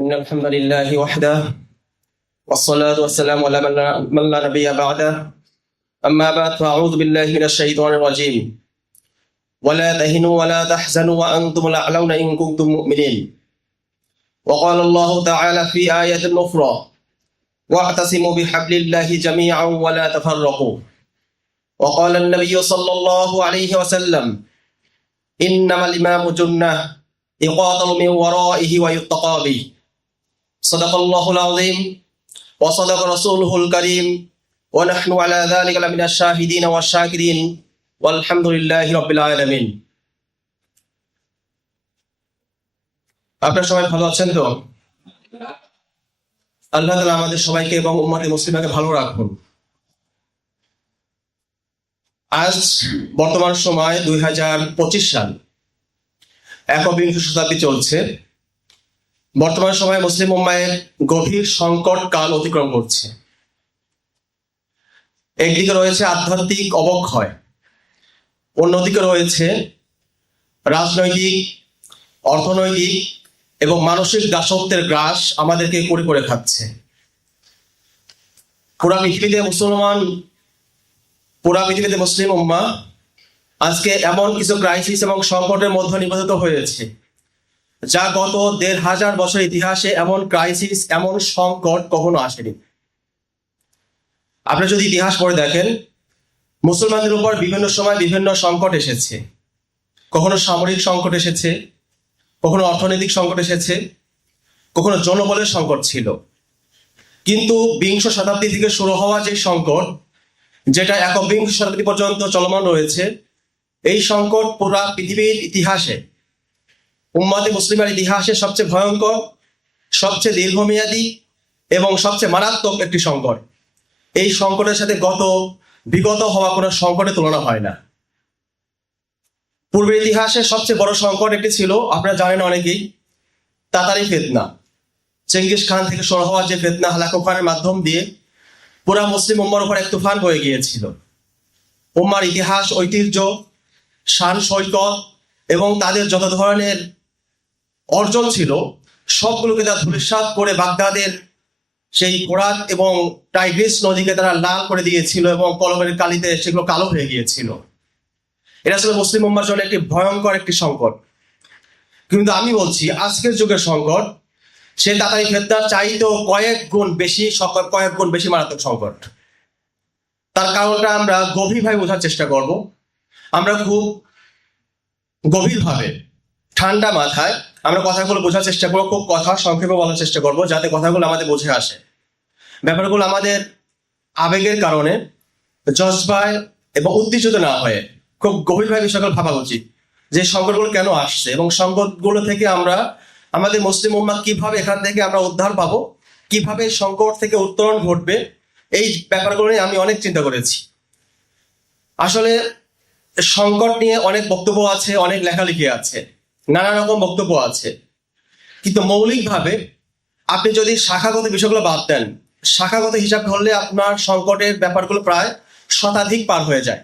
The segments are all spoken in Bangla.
إن الحمد لله وحده والصلاة والسلام على من لا نبي بعده أما بعد فأعوذ بالله من الشيطان الرجيم ولا تهنوا ولا تحزنوا وأنتم الأعلون إن كنتم مؤمنين وقال الله تعالى في آية أخرى واعتصموا بحبل الله جميعا ولا تفرقوا وقال النبي صلى الله عليه وسلم إنما الإمام جنة يقاتل من ورائه ويتقى به صدق الله العظيم وصدق رسوله الكريم ونحن على ذلك لمن الشاهدين والشاكرين والحمد لله رب العالمين। আপনারা সবাই ভালো আছেন তো? আল্লাহ তাআলা আমাদের সবাইকে এবং উম্মতে মুসলিমাকে ভালো রাখুন। আজ বর্তমান সময় 2025 সাল, একবিংশ শতাব্দী চলছে। বর্তমান সময়ে মুসলিম উম্মাহের গভীর সংকট কাল অতিক্রম করছে। একদিকে রয়েছে আধ্যাত্মিক অবক্ষয়, অন্যদিকে রয়েছে রাজনৈতিক, অর্থনৈতিক এবং মানসিক দাসত্বের গ্রাস আমাদেরকে করে করে খাচ্ছে। পুরা পৃথিবীতে মুসলিম উম্মাহ আজকে এমন কিছু ক্রাইসিস এবং সংকটের মধ্যে নিবদ্ধ হয়েছে যা গত ১৫০০ বছর ইতিহাসে এমন ক্রাইসিস, এমন সংকট কখনো আসেনি। আপনি যদি ইতিহাস পড়ে দেখেন, মুসলমানদের উপর বিভিন্ন সময় বিভিন্ন সংকট এসেছে। কখনো সামরিক সংকট এসেছে, কখনো অর্থনৈতিক সংকট এসেছে, কখনো জনবলের সংকট ছিল। কিন্তু বিংশ শতাব্দী থেকে শুরু হওয়া যে সংকট, যেটা একবিংশ শতাব্দী পর্যন্ত চলমান রয়েছে, এই সংকট পুরা পৃথিবীর ইতিহাসে, উম্মতে মুসলিমের ইতিহাসে সবচেয়ে ভয়ঙ্কর, সবচেয়ে দীর্ঘমেয়াদী এবং সবচেয়ে মারাত্মক একটি সংকট। এই সংকটের সাথে বিগত হওয়া কোনো সংকটের তুলনা হয় না। পূর্বের ইতিহাসে সবচেয়ে বড় সংকট একটি ছিল, আপনারা জানেন অনেকেই, তাতারি ফিতনা। চেঙ্গিস খান থেকে শুরু হওয়া যে ফিতনা, হালাকু খানের মাধ্যম দিয়ে পুরা মুসলিম উম্মার উপর এক তুফান বয়ে গিয়েছিল। উম্মার ইতিহাস, ঐতিহ্য, শান সৈকত এবং তাদের যত ধরনের অর্জন ছিল সবগুলোকে তারা ধূলিসাৎ করে বাগদাদের সেই ফোরাত এবং টাইগ্রিস নদীকে তারা লাল করে দিয়েছিল এবং কলমের কালিতে সেগুলো কালো হয়ে গিয়েছিল। এটা ছিল মুসলিম উম্মার জন্য একটি ভয়ঙ্কর একটি সংকট। কিন্তু আমি বলছি, আজকের যুগের সংকট সে তাতারি ফিতনার চাইতেও কয়েক গুণ বেশি মারাত্মক সংকট। তার কারণটা আমরা গভীরভাবে বোঝার চেষ্টা করব। আমরা খুব গভীরভাবে ঠান্ডা মাথায় আমরা কথাগুলো বোঝার চেষ্টা করবো, খুব কথা সংক্ষেপে বলার চেষ্টা করব, যাতে কথাগুলো আমাদের বুঝে আসে। ব্যাপারগুলো আমাদের আবেগের কারণে, জজবায় এবং উত্তেজিত না হয়ে খুব গভীরভাবে বিষয়গুলো ভাবা উচিত, যে সংকটগুলো কেন আসছে এবং সংকটগুলো থেকে আমরা আমাদের মুসলিম উম্মাহ কিভাবে এখান থেকে আমরা উদ্ধার পাবো, কিভাবে সংকট থেকে উত্তরণ ঘটবে। এই ব্যাপারগুলো নিয়ে আমি অনেক চিন্তা করেছি। আসলে সংকট নিয়ে অনেক বক্তব্য আছে, অনেক লেখালেখি আছে, নানা রকম বক্তব্য আছে। কিন্তু মৌলিকভাবে আপনি যদি শাখাগত বিষয়গুলো বাদ দেন, শাখাগত হিসাব ধরলে আপনার সংকটের ব্যাপারগুলো প্রায় শতাধিক পার হয়ে যায়।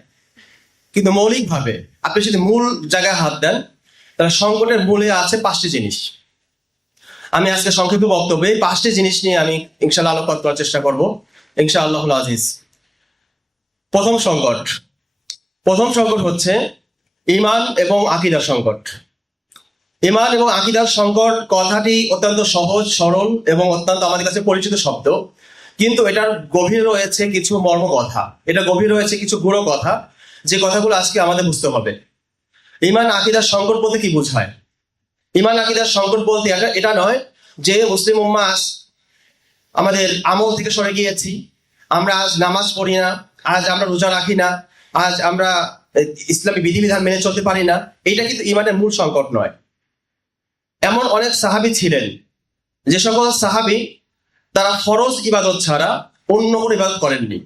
কিন্তু মৌলিকভাবে আপনি যদি মূল জায়গায় হাত দেন, তাহলে সংকটের মূলে আছে 5টি জিনিস। আমি আজকে সংক্ষিপ্ত বক্তব্যে 5টি জিনিস নিয়ে আমি ইনশাআল্লাহ আলোকপাত করার চেষ্টা করব, ইনশাআল্লাহুল আজিজ। প্রথম সংকট হচ্ছে ঈমান এবং আকীদার সংকট। ঈমান এবং আকীদার সংকট কথাটি অত্যন্ত সহজ সরল এবং অত্যন্ত আমাদের কাছে পরিচিত শব্দ, কিন্তু এটার গভীরে রয়েছে কিছু মর্ম কথা, এটা গভীরে রয়েছে কিছু গুঁড়ো কথা, যে কথাগুলো আজকে আমাদের বুঝতে হবে। ঈমান আকীদার সংকট বলতে কি বোঝায়? ঈমান আকীদার সংকট বলতে এটা নয় যে মুসলিম উম্মাহ আমাদের আমল থেকে সরে গিয়েছি, আমরা আজ নামাজ পড়ি না, আজ আমরা রোজা রাখি না, আজ আমরা ইসলামী বিধিবিধান মেনে চলতে পারি না। এইটা কিন্তু ঈমানের মূল সংকট নয়। এমন অনেক সাহাবী ছিলেন, যে সকল সাহাবী তারা ফরজ ইবাদত ছাড়া অন্য কোনো ইবাদত করেননি।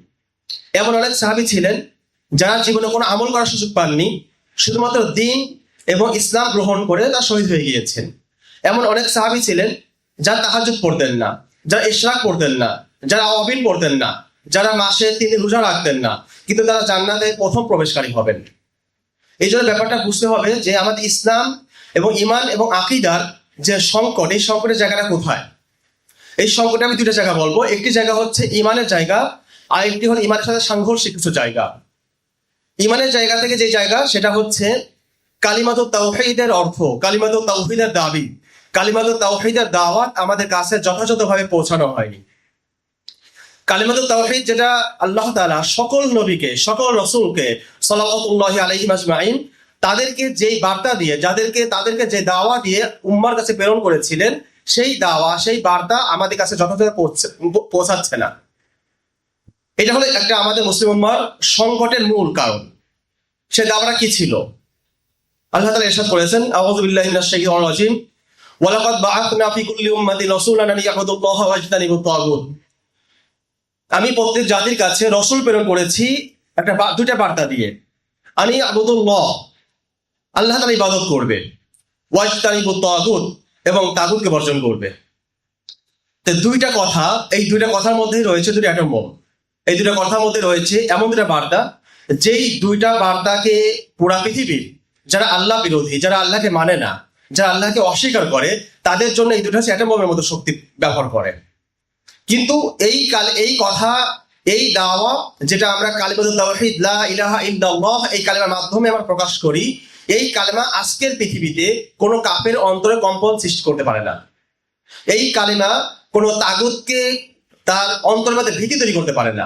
এমন অনেক সাহাবী ছিলেন যারা জীবনে কোনো আমল করার সুযোগ পাননি, শুধুমাত্র দ্বীন এবং ইসলাম গ্রহণ করে তারা শহীদ হয়ে গিয়েছেন। এমন অনেক সাহাবী ছিলেন যারা তাহাজ্জুদ পড়তেন না, যারা ইশরাক পড়তেন না, যারা আওয়াবিন পড়তেন না, যারা মাসে 3 দিন রোজা রাখতেন না, কিন্তু তারা জান্নাতে প্রথম প্রবেশকারী হবেন। এই জন্য ব্যাপারটা বুঝতে হবে যে আমাদের ইসলাম এবং ইমান এবং আকীদার যে সংকট, এই সংকটের জায়গাটা কোথায়? এই সংকটে আমি দুইটা জায়গা বলবো। একটি জায়গা হচ্ছে ইমানের জায়গা, আর একটি হল ইমানের সাথে সাংঘর্ষিক কিছু জায়গা। ইমানের জায়গা থেকে যে জায়গা, সেটা হচ্ছে কালিমাতুত তাওহীদের অর্থ, কালিমাতুত তাওহীদের দাবি, কালিমাতুত তাওহীদের দাওয়াত আমাদের কাছে যথাযথভাবে পৌঁছানো হয়নি। কালিমাতুত তাওহীদ যেটা আল্লাহ তাআলা সকল নবীকে, সকল রাসূলকে সাল্লাল্লাহু আলাইহি আজমাইন তাদেরকে যেই বার্তা দিয়ে, তাদেরকে যে দাওয়া দিয়ে উম্মার কাছে প্রেরণ করেছিলেন, সেই দাওয়া, সেই বার্তা আমাদের কাছে যথাযথ পৌঁছাচ্ছে না। এটা হলো একটা আমাদের মুসলিম উম্মার সংকটের মূল কারণ। সে দাওয়াটা কি ছিল? আল্লাহ তাআলা ইরশাদ করেছেন, আউযু বিল্লাহি মিনাশ শাইতানির রাজিম, ওয়া লাকাদ বাআথনা ফি কুল্লি উম্মাতিন রাসূলান আন ইয়াবুদুল্লাহা ওয়া ইয়াজতানিবুত তাগুত। আমি প্রত্যেক জাতির কাছে রসুল প্রেরণ করেছি দুইটা বার্তা দিয়ে, আনি আবুদুল্লাহ, আল্লাহ তাআলা ইবাদত করবে, ওয়াজতানিবুত তাগুত, এবং তাগুতকে বর্জন করবে। তো দুইটা কথা, এই দুইটা কথার মধ্যেই রয়েছে দুটো অ্যাটম বোম। এই দুইটা কথার মধ্যে রয়েছে এমন দুটা বার্তা, যেই দুইটা বার্তাকে পুরা পৃথিবীর যারা আল্লাহ বিরোধী, যারা আল্লাহকে মানে না, যারা আল্লাহকে অস্বীকার করে, তাদের জন্য এই দুটো হচ্ছে অ্যাটম বোমের মতো শক্তি ব্যবহার করে। কিন্তু এই কথা, এই দাওয়া যেটা আমরা কালিমাতুত তাওহীদ লা ইলাহা ইল্লাল্লাহ এই কালিমার মাধ্যমে আমরা প্রকাশ করি, এই কালিমা আজকের পৃথিবীতে কোনো কাফের অন্তরে কম্পন সৃষ্টি করতে পারে না। এই কালিমা কোনো তাগুতকে তার অন্তরের মধ্যে ভীতি তৈরি করতে পারে না।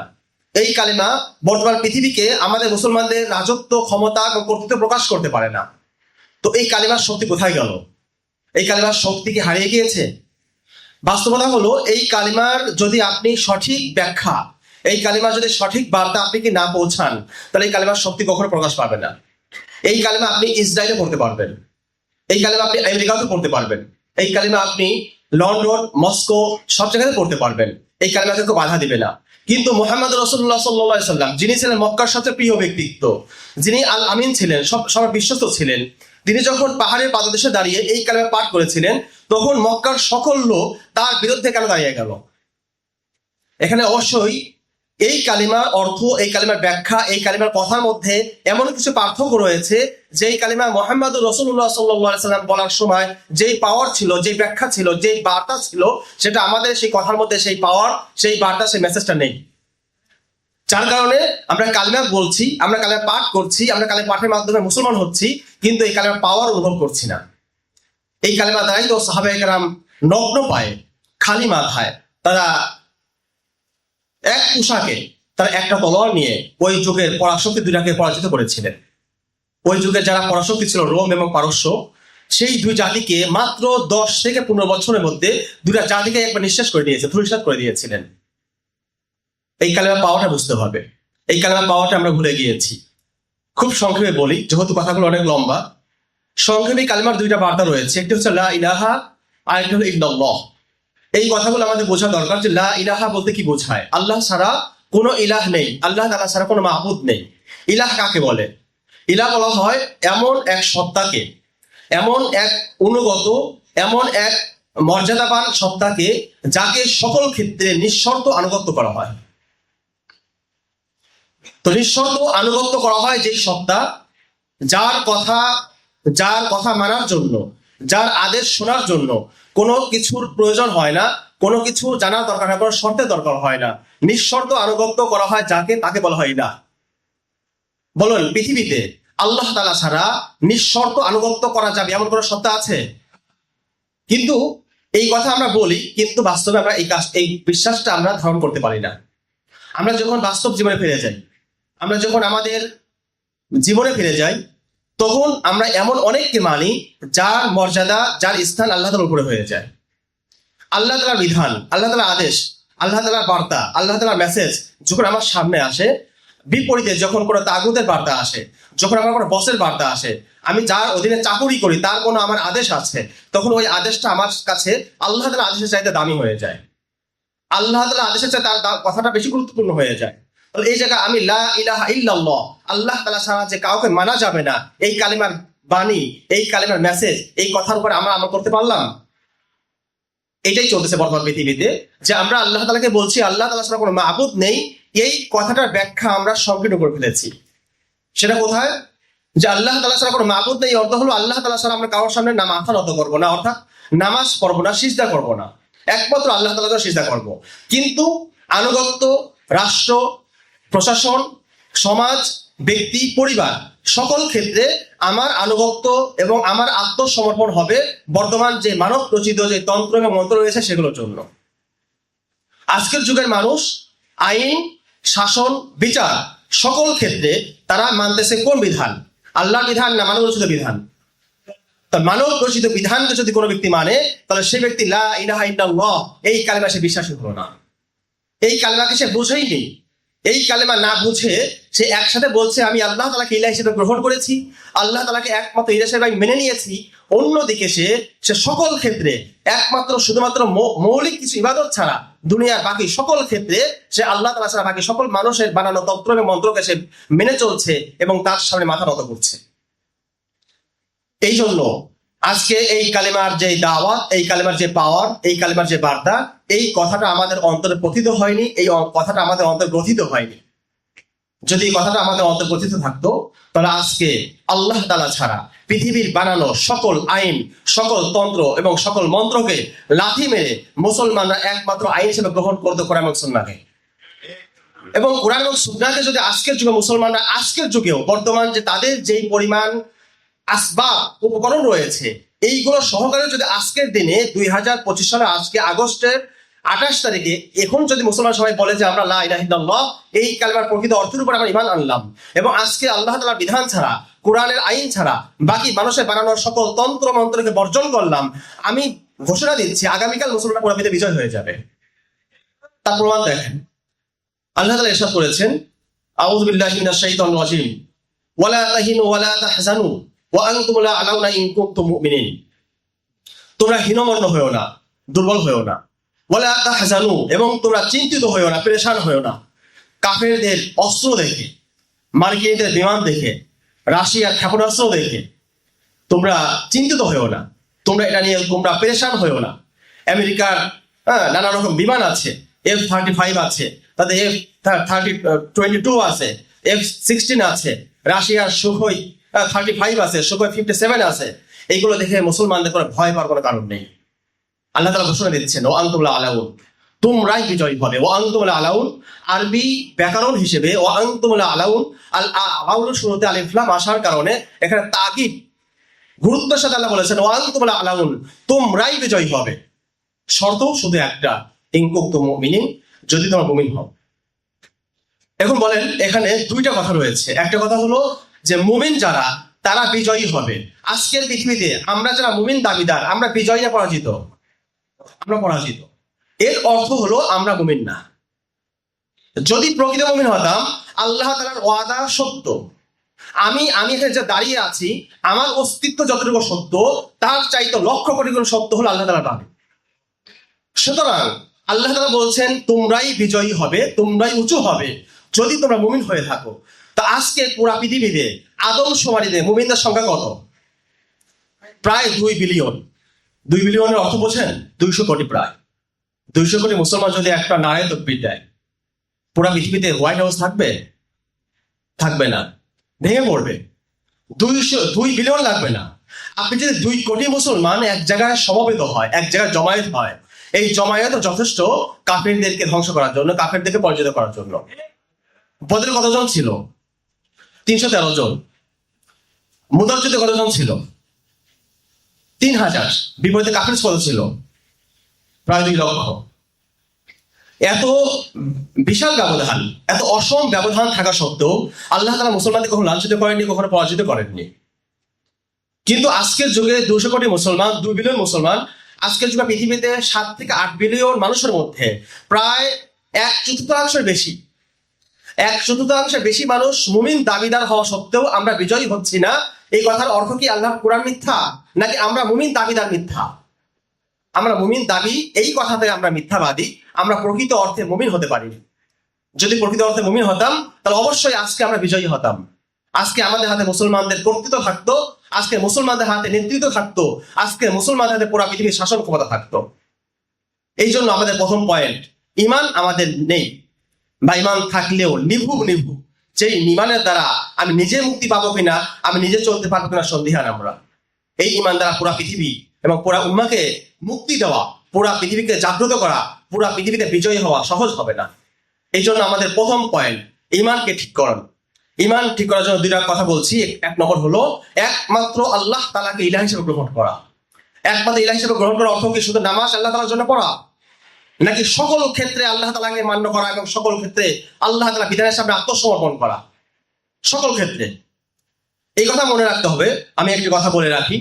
এই কালিমা বর্তমান পৃথিবীকে, আমাদের মুসলমানদের রাজত্ব, ক্ষমতা এবং কর্তৃত্ব প্রকাশ করতে পারে না। তো এই কালিমার শক্তি কোথায় গেল? এই কালিমার শক্তি কি হারিয়ে গিয়েছে? বাস্তবতা হলো, এই কালিমার যদি আপনি সঠিক ব্যাখ্যা, এই কালিমার যদি সঠিক বার্তা আপনি কি না পৌঁছান, তাহলে এই কালিমার শক্তি কখনো প্রকাশ পাবে না। এই কালিমা আপনি ইসরায়েলে পড়তে পারবেন, এই কালিমা আপনি আমেরিকাতে পড়তে পারবেন, এই কালিমা আপনি লন্ডন, মস্কো সব জায়গাতে পড়তে পারবেন। এই কালিমাকে কেউ বাধা দিবে না। কিন্তু মুহাম্মদ রাসূলুল্লাহ সাল্লাল্লাহু আলাইহি সাল্লাম, যিনি ছিলেন মক্কার সবচেয়ে প্রিয় ব্যক্তিত্ব, যিনি আল আমিন ছিলেন, সবার বিশ্বস্ত ছিলেন, তিনি যখন পাহাড়ের পাদদেশে দাঁড়িয়ে এই কালিমা পাঠ করেছিলেন, তখন মক্কার সকল লোক তার বিরুদ্ধে কেন দাঁড়িয়ে গেল? এখানে অবশ্যই এই কালিমার অর্থ, এই কালিমার ব্যাখ্যা, এই কালিমার কথার মধ্যে এমন কিছু পার্থক্য রয়েছে, যেই কালিমা মুহাম্মদ রাসূলুল্লাহ সাল্লাল্লাহু আলাইহি সাল্লাম বলার সময় যেই পাওয়ার ছিল, যেই ব্যাখ্যা ছিল, যেই বার্তা ছিল, সেটা আমাদের সেই কথার মধ্যে সেই পাওয়ার, সেই বার্তা, সেই মেসেজটা নেই। যার কারণে আমরা কালিমা বলছি, আমরা কালিমা পাঠ করছি, আমরা কালিমা পাঠের মাধ্যমে মুসলমান হচ্ছি, কিন্তু এই কালিমার পাওয়ার অনুভব করছি না। এই কালিমা দ্বারাই তো সাহাবায়ে কেরাম নগ্ন পায়ে, খালি মাথায়, তারা এক পোশাকে, তারা একটা তলোয়ার নিয়ে ওই যুগের পরাশক্তি দুইটাকে পরাজিত করেছিলেন। ওই যুগের যারা পরাশক্তি ছিল, রোম এবং পারস্য, সেই দুই জাতিকে মাত্র 10 থেকে 15 বছরের মধ্যে দুইটা জাতিকে একবার নিঃশেষ করে দিয়েছে, ধূলিসাৎ করে দিয়েছিলেন। এই কালিমা পাওয়াটা বুঝতে হবে। এই কালিমা পাওয়াটা আমরা ভুলে গিয়েছি। খুব সংক্ষেপে বলি, যেহেতু কথাগুলো অনেক লম্বা। সংক্ষেপে কালিমার দুইটা বার্তা রয়েছে, একটি হচ্ছে লা ইলাহা, আর একটি হলো ইল্লাল্লাহ। এই কথাগুলো আমাদের বোঝা দরকার যে লা ইলাহা বলতে কি বোঝায়। আল্লাহ ছাড়া কোনো ইলাহ নেই, আল্লাহ তাআলা ছাড়া কোনো মাবুদ নেই। ইলাহ কাকে বলে? ইলাহ বলা হয় এমন এক সত্তাকে, এমন এক অনুগত, এমন এক মর্যাদাবান সত্তাকে, যাকে সকল ক্ষেত্রে নিঃশর্ত আনুগত্য করা হয়। তো নিঃশর্ত আনুগত্য করা হয় যেই সত্তা, যার কথা মানার জন্য, যার আদেশ শোনার জন্য কোনো কিছুর প্রয়োজন হয় না, কোনো কিছু জানার দরকার হয়, কোনো শর্তের দরকার হয় না। নিঃশর্ত আনুগত্য করা হয় যাকে, তাকে বলা হয় ইলাহ। বলুন, পৃথিবীতে আল্লাহ তাআলা ছাড়া নিঃশর্ত আনুগত্য করা যাবে এমন কোনো সত্তা আছে? কিন্তু এই কথা আমরা বলি, কিন্তু বাস্তবে আমরা এই বিশ্বাসটা আমরা ধারণ করতে পারি না। আমরা যখন বাস্তব জীবনে ফিরে যাই, আমরা যখন আমাদের জীবনে ফিরে যাই, তখন আমরা এমন অনেককে মানি যার মর্যাদা, যার স্থান আল্লাহ তাআলার উপরে হয়ে যায়। আল্লাহ তাআলার বিধান, আল্লাহ তাআলার আদেশ, আল্লাহ তাআলার বার্তা, আল্লাহ তাআলার মেসেজ যখন আমার সামনে আসে, বিপরীতে যখন কোনো তাগুতের বার্তা আসে, যখন আমার কোনো বসের বার্তা আসে, আমি যার অধীনে চাকুরি করি, তার কোনো আমার আদেশ আছে, তখন ওই আদেশটা আমার কাছে আল্লাহ তাআলার আদেশের চাইতে দামি হয়ে যায়। আল্লাহ তাআলার আদেশের চাইতে তার কথাটা বেশি গুরুত্বপূর্ণ হয়ে যায়। এই জায়গায় আমি লা ইলাহা ইল্লাল্লাহ, আল্লাহ তাআলা ছাড়া যে কাউকে মানা যাবে না, এই কালিমার বাণী, এই কালিমার মেসেজ, এই কথার উপর আমরা আমল করতে পারলাম? এটাই চলতেছে বর্তমান পৃথিবীতে, যে আমরা আল্লাহ তাআলাকে বলছি আল্লাহ তাআলা ছাড়া কোনো মাবুদ নেই, এই কথাটার ব্যাখ্যা আমরা সংকীর্ণ করে ফেলেছি। সেটা কোথায়? যে আল্লাহ তাআলা ছাড়া কোনো মাবুদ নেই, অর্থ হলো আল্লাহ তাআলা ছাড়া আমরা কারোর সামনে না মাথা নত করবো না, অর্থাৎ নামাজ পড়বো না, সিজদা করবো না, একমাত্র আল্লাহ তাআলা ছাড়া সিজদা করবো। কিন্তু আনুগত্য, রাষ্ট্র, প্রশাসন, সমাজ, ব্যক্তি, পরিবার সকল ক্ষেত্রে আমার আনুগত্য এবং আমার আত্মসমর্পণ হবে বর্তমান যে মানব রচিত যে তন্ত্র এবং মন্ত্র রয়েছে সেগুলোর জন্য। আজকের যুগের মানুষ আইন, শাসন, বিচার সকল ক্ষেত্রে তারা মানতেছে কোন বিধান? আল্লাহর বিধান না মানব রচিত বিধান? তা মানব রচিত বিধানকে যদি কোনো ব্যক্তি মানে, তাহলে সে ব্যক্তি লা ইলাহা ইল্লাল্লাহ এই কালেমা সে বিশ্বাসী হলো না, এই কালেমাকে সে বুঝেইনি। এই কালেমা না বুঝে সে একসাথে বলছে আমি আল্লাহ তাআলাকে ইলাহ হিসেবে গ্রহণ করেছি, আল্লাহ তাআলাকে একমাত্র ইলাহ হিসেবে আমি মেনে নিয়েছি। অন্যদিকে সে সকল ক্ষেত্রে একমাত্র শুধুমাত্র মৌলিক কিছু ইবাদত ছাড়া দুনিয়ার বাকি সকল ক্ষেত্রে সে আল্লাহ তাআলা ছাড়া বাকি সকল মানুষের বানানো তন্ত্র এবং মন্ত্রকে সে মেনে চলছে এবং তার সামনে মাথা নত করছে। এই জন্য আজকে এই কালেমার যে দাওয়াত, এই কালেমার যে পাওয়ার, এই কালেমার যে বার্তা, এই কথাটা আমাদের অন্তরে পতিত হয়নি, এই কথাটা আমাদের অন্তরে গ্রথিত হয়নি। যদি এই কথাটা আমাদের অন্তরে গ্রথিত থাকতো, তাহলে আজকে আল্লাহ তাআলা ছাড়া পৃথিবীর বানানো সকল আইন, সকল তন্ত্র এবং সকল মন্ত্রকে লাথি মেরে মুসলমানরা একমাত্র আইন হিসেবে গ্রহণ করতে কোরআন এবং সুন্নাহকে। এবং কোরআন এবং সুন্নাহকে যদি আজকের যুগে মুসলমানরা আজকের যুগেও বর্তমান যে তাদের যেই পরিমাণ আসবাব উপকরণ রয়েছে এইগুলো সহকারে যদি আজকের দিনে 2025 সালে আজকে আগস্টের 28 তারিখে এখন যদি মুসলমান সবাই বলে যে আমরা লা ইলাহা ইল্লাল্লাহ এই কালেমার প্রকৃত অর্থের উপর আমরা ঈমান আনলাম এবং আজকে আল্লাহ তাআলার বিধান ছাড়া, কোরআনের আইন ছাড়া বাকি মানুষের বানানোর সকল তন্ত্র মন্ত্রকে বর্জন করলাম, আমি ঘোষণা দিচ্ছি আগামীকাল মুসলমানরা পুরোপুরি বিজয় হয়ে যাবে। তার প্রমাণ দেখেন, আল্লাহ তাআলা ইরশাদ করেছেন আউযু বিল্লাহি মিনাশ শাইতানির রাজিম ওয়ালা তাহিনু ওয়ালা তাহজানু ওয়া আনতুম লা আলাউনা ইন কুনতুম মুমিনিন। তোমরা হীনমন্য হয়েও না, দুর্বল হয়েও না, ওয়ালা তাহজানু এবং তোমরা চিন্তিত হয়েও না, পেরেশান হয়েও না। কাফেরদের অস্ত্র দেখে, মার্কিনীদের বিমান দেখে, রাশিয়ার ক্ষেপণাস্ত্র দেখে তোমরা চিন্তিত হয়েও না, তোমরা এটা নিয়ে তোমরা পেরেশান হয়েও না। আমেরিকার নানা রকম বিমান আছে, F-35 আছে, তাদের F-22 আছে, F-16 আছে, রাশিয়ার সুখোই 35 আছে, সুখোই 57 আছে। এইগুলো দেখে মুসলমানদের কোনো ভয় পাওয়ার কোনো কারণ নেই। আল্লাহ তাআলা ঘোষণা দিচ্ছেন ও আনতুম লা আলাউন, তোমরাই বিজয়ী হবে। ও আনতুম লা আলাউন আরবি ব্যাকরণ হিসেবে ও আনতুম লা আলাউন, আল আউলের শুরুতে আলিফ লাম আসার কারণে এখানে তাকিদ গুরুত্বের সাথে আল্লাহ বলেছেন ও আনতুম লা আলাউন, তোমরাই বিজয়ী হবে। শর্ত শুধু একটা, ইন কুনতুম মুমিনিন, যদি তোমরা মুমিন হও। এখন বলেন এখানে দুইটা কথা রয়েছে। একটা কথা হলো যে মুমিন যারা তারা বিজয়ী হবে। আজকের পৃথিবীতে আমরা যারা মুমিন দাবিদার আমরা বিজয়ী না পরাজিত? আমরা পরাজিত। এর অর্থ হলো আমরা মুমিন না। যদি প্রকৃত মুমিন হতাম, আল্লাহ তাআলার ওয়াদা সত্য, আমি এখানে যে দাঁড়িয়ে আছি আমার অস্তিত্ব যতটুকু সত্য তার চাইতে লক্ষ কোটি গুণ সত্য হলো আল্লাহ তাআলার দাবি। সুতরাং আল্লাহ তাআলা বলছেন তোমরাই বিজয়ী হবে, তোমরাই উঁচু হবে যদি তোমরা মুমিন হয়ে থাকো। তা আজকে পুরা পৃথিবীতে আদমশুমারিতে মুমিনদের সংখ্যা কত? প্রায় 2 বিলিয়ন। 2 বিলিয়নের অর্থ বোঝেন? 200 কোটি। প্রায় 200 কোটি মুসলমান যদি একটা নারায়ে তাকবীর দেয়, পুরা পৃথিবীতে হোয়াইট হাউস থাকবে? থাকবে না, ভেঙে পড়বে। 2 বিলিয়ন লাগবে না। আপনি যদি 2 কোটি মুসলমান এক জায়গায় সমবেত হয়, এক জায়গায় জমায়েত হয়, এই জমায়েত যথেষ্ট কাফেরদেরকে ধ্বংস করার জন্য, কাফেরদেরকে পরাজিত করার জন্য। বদরে কতজন ছিল? 313 জন। মুদার যুদ্ধে কতজন ছিল? 3000। বিপরীতে কাফের কত ছিল? প্রায় 2 লক্ষ। এত বিশাল ব্যবধান, এত অসম ব্যবধান থাকা সত্ত্বেও আল্লাহ তাআলা মুসলমানদের কখনো লাঞ্ছিত করেননি, কখনো পরাজিত করেননি। কিন্তু আজকের যুগে 200 কোটি মুসলমান, 2 বিলিয়ন মুসলমান, আজকের যুগে পৃথিবীতে 7 থেকে 8 বিলিয়ন মানুষের মধ্যে প্রায় 1/4 বেশি, 1/4 বেশি মানুষ মুমিন দাবিদার হওয়া সত্ত্বেও আমরা বিজয়ী হচ্ছি না। এই কথার অর্থ কি আল্লাহর কোরআন মিথ্যা, নাকি আমরা মুমিন দাবিদার মিথ্যা? আমরা মুমিন দাবি এই কথাতে আমরা মিথ্যাবাদী, আমরা প্রকৃত অর্থে মুমিন হতে পারিনি। যদি প্রকৃত অর্থে মুমিন হতাম তাহলে অবশ্যই আজকে আমরা বিজয়ী হতাম। আজকে আমাদের হাতে মুসলমানদের কর্তৃত্ব থাকতো, আজকে মুসলমানদের হাতে নেতৃত্ব থাকতো, আজকে মুসলমানদের হাতে পুরা পৃথিবীর শাসন ক্ষমতা থাকতো। এই জন্য আমাদের প্রথম পয়েন্ট, ঈমান আমাদের নেই, বা ঈমান থাকলেও নিভু যেই ইমানের দ্বারা আমি নিজে মুক্তি পাবো কিনা, আমি নিজে চলতে পারবো কিনা সন্দিহান আমরা। এই ইমান দ্বারা পুরা পৃথিবী এবং পুরা উম্মাকে মুক্তি দেওয়া, পুরা পৃথিবীকে জাগ্রত করা, পুরা পৃথিবীতে বিজয়ী হওয়া সহজ হবে না। এই জন্য আমাদের প্রথম পয়েন্ট, ইমানকে ঠিক করুন। ইমান ঠিক করার জন্য দুইটা কথা বলছি। এক নম্বর হলো একমাত্র আল্লাহ তাআলাকে ইলাহ হিসেবে গ্রহণ করা। একমাত্র ইলাহ হিসেবে গ্রহণ করার অর্থ কি শুধু নামাজ আল্লাহ তাআলার জন্য পড়া, নাকি সকল ক্ষেত্রে আল্লাহ তাআলাকে মান্য করা এবং সকল ক্ষেত্রে আল্লাহ তাআলা বিধানের সামনে আত্মসমর্পণ করা? সকল ক্ষেত্রে। এই কথা মনে রাখতে হবে। আমি একটি কথা বলে রাখি,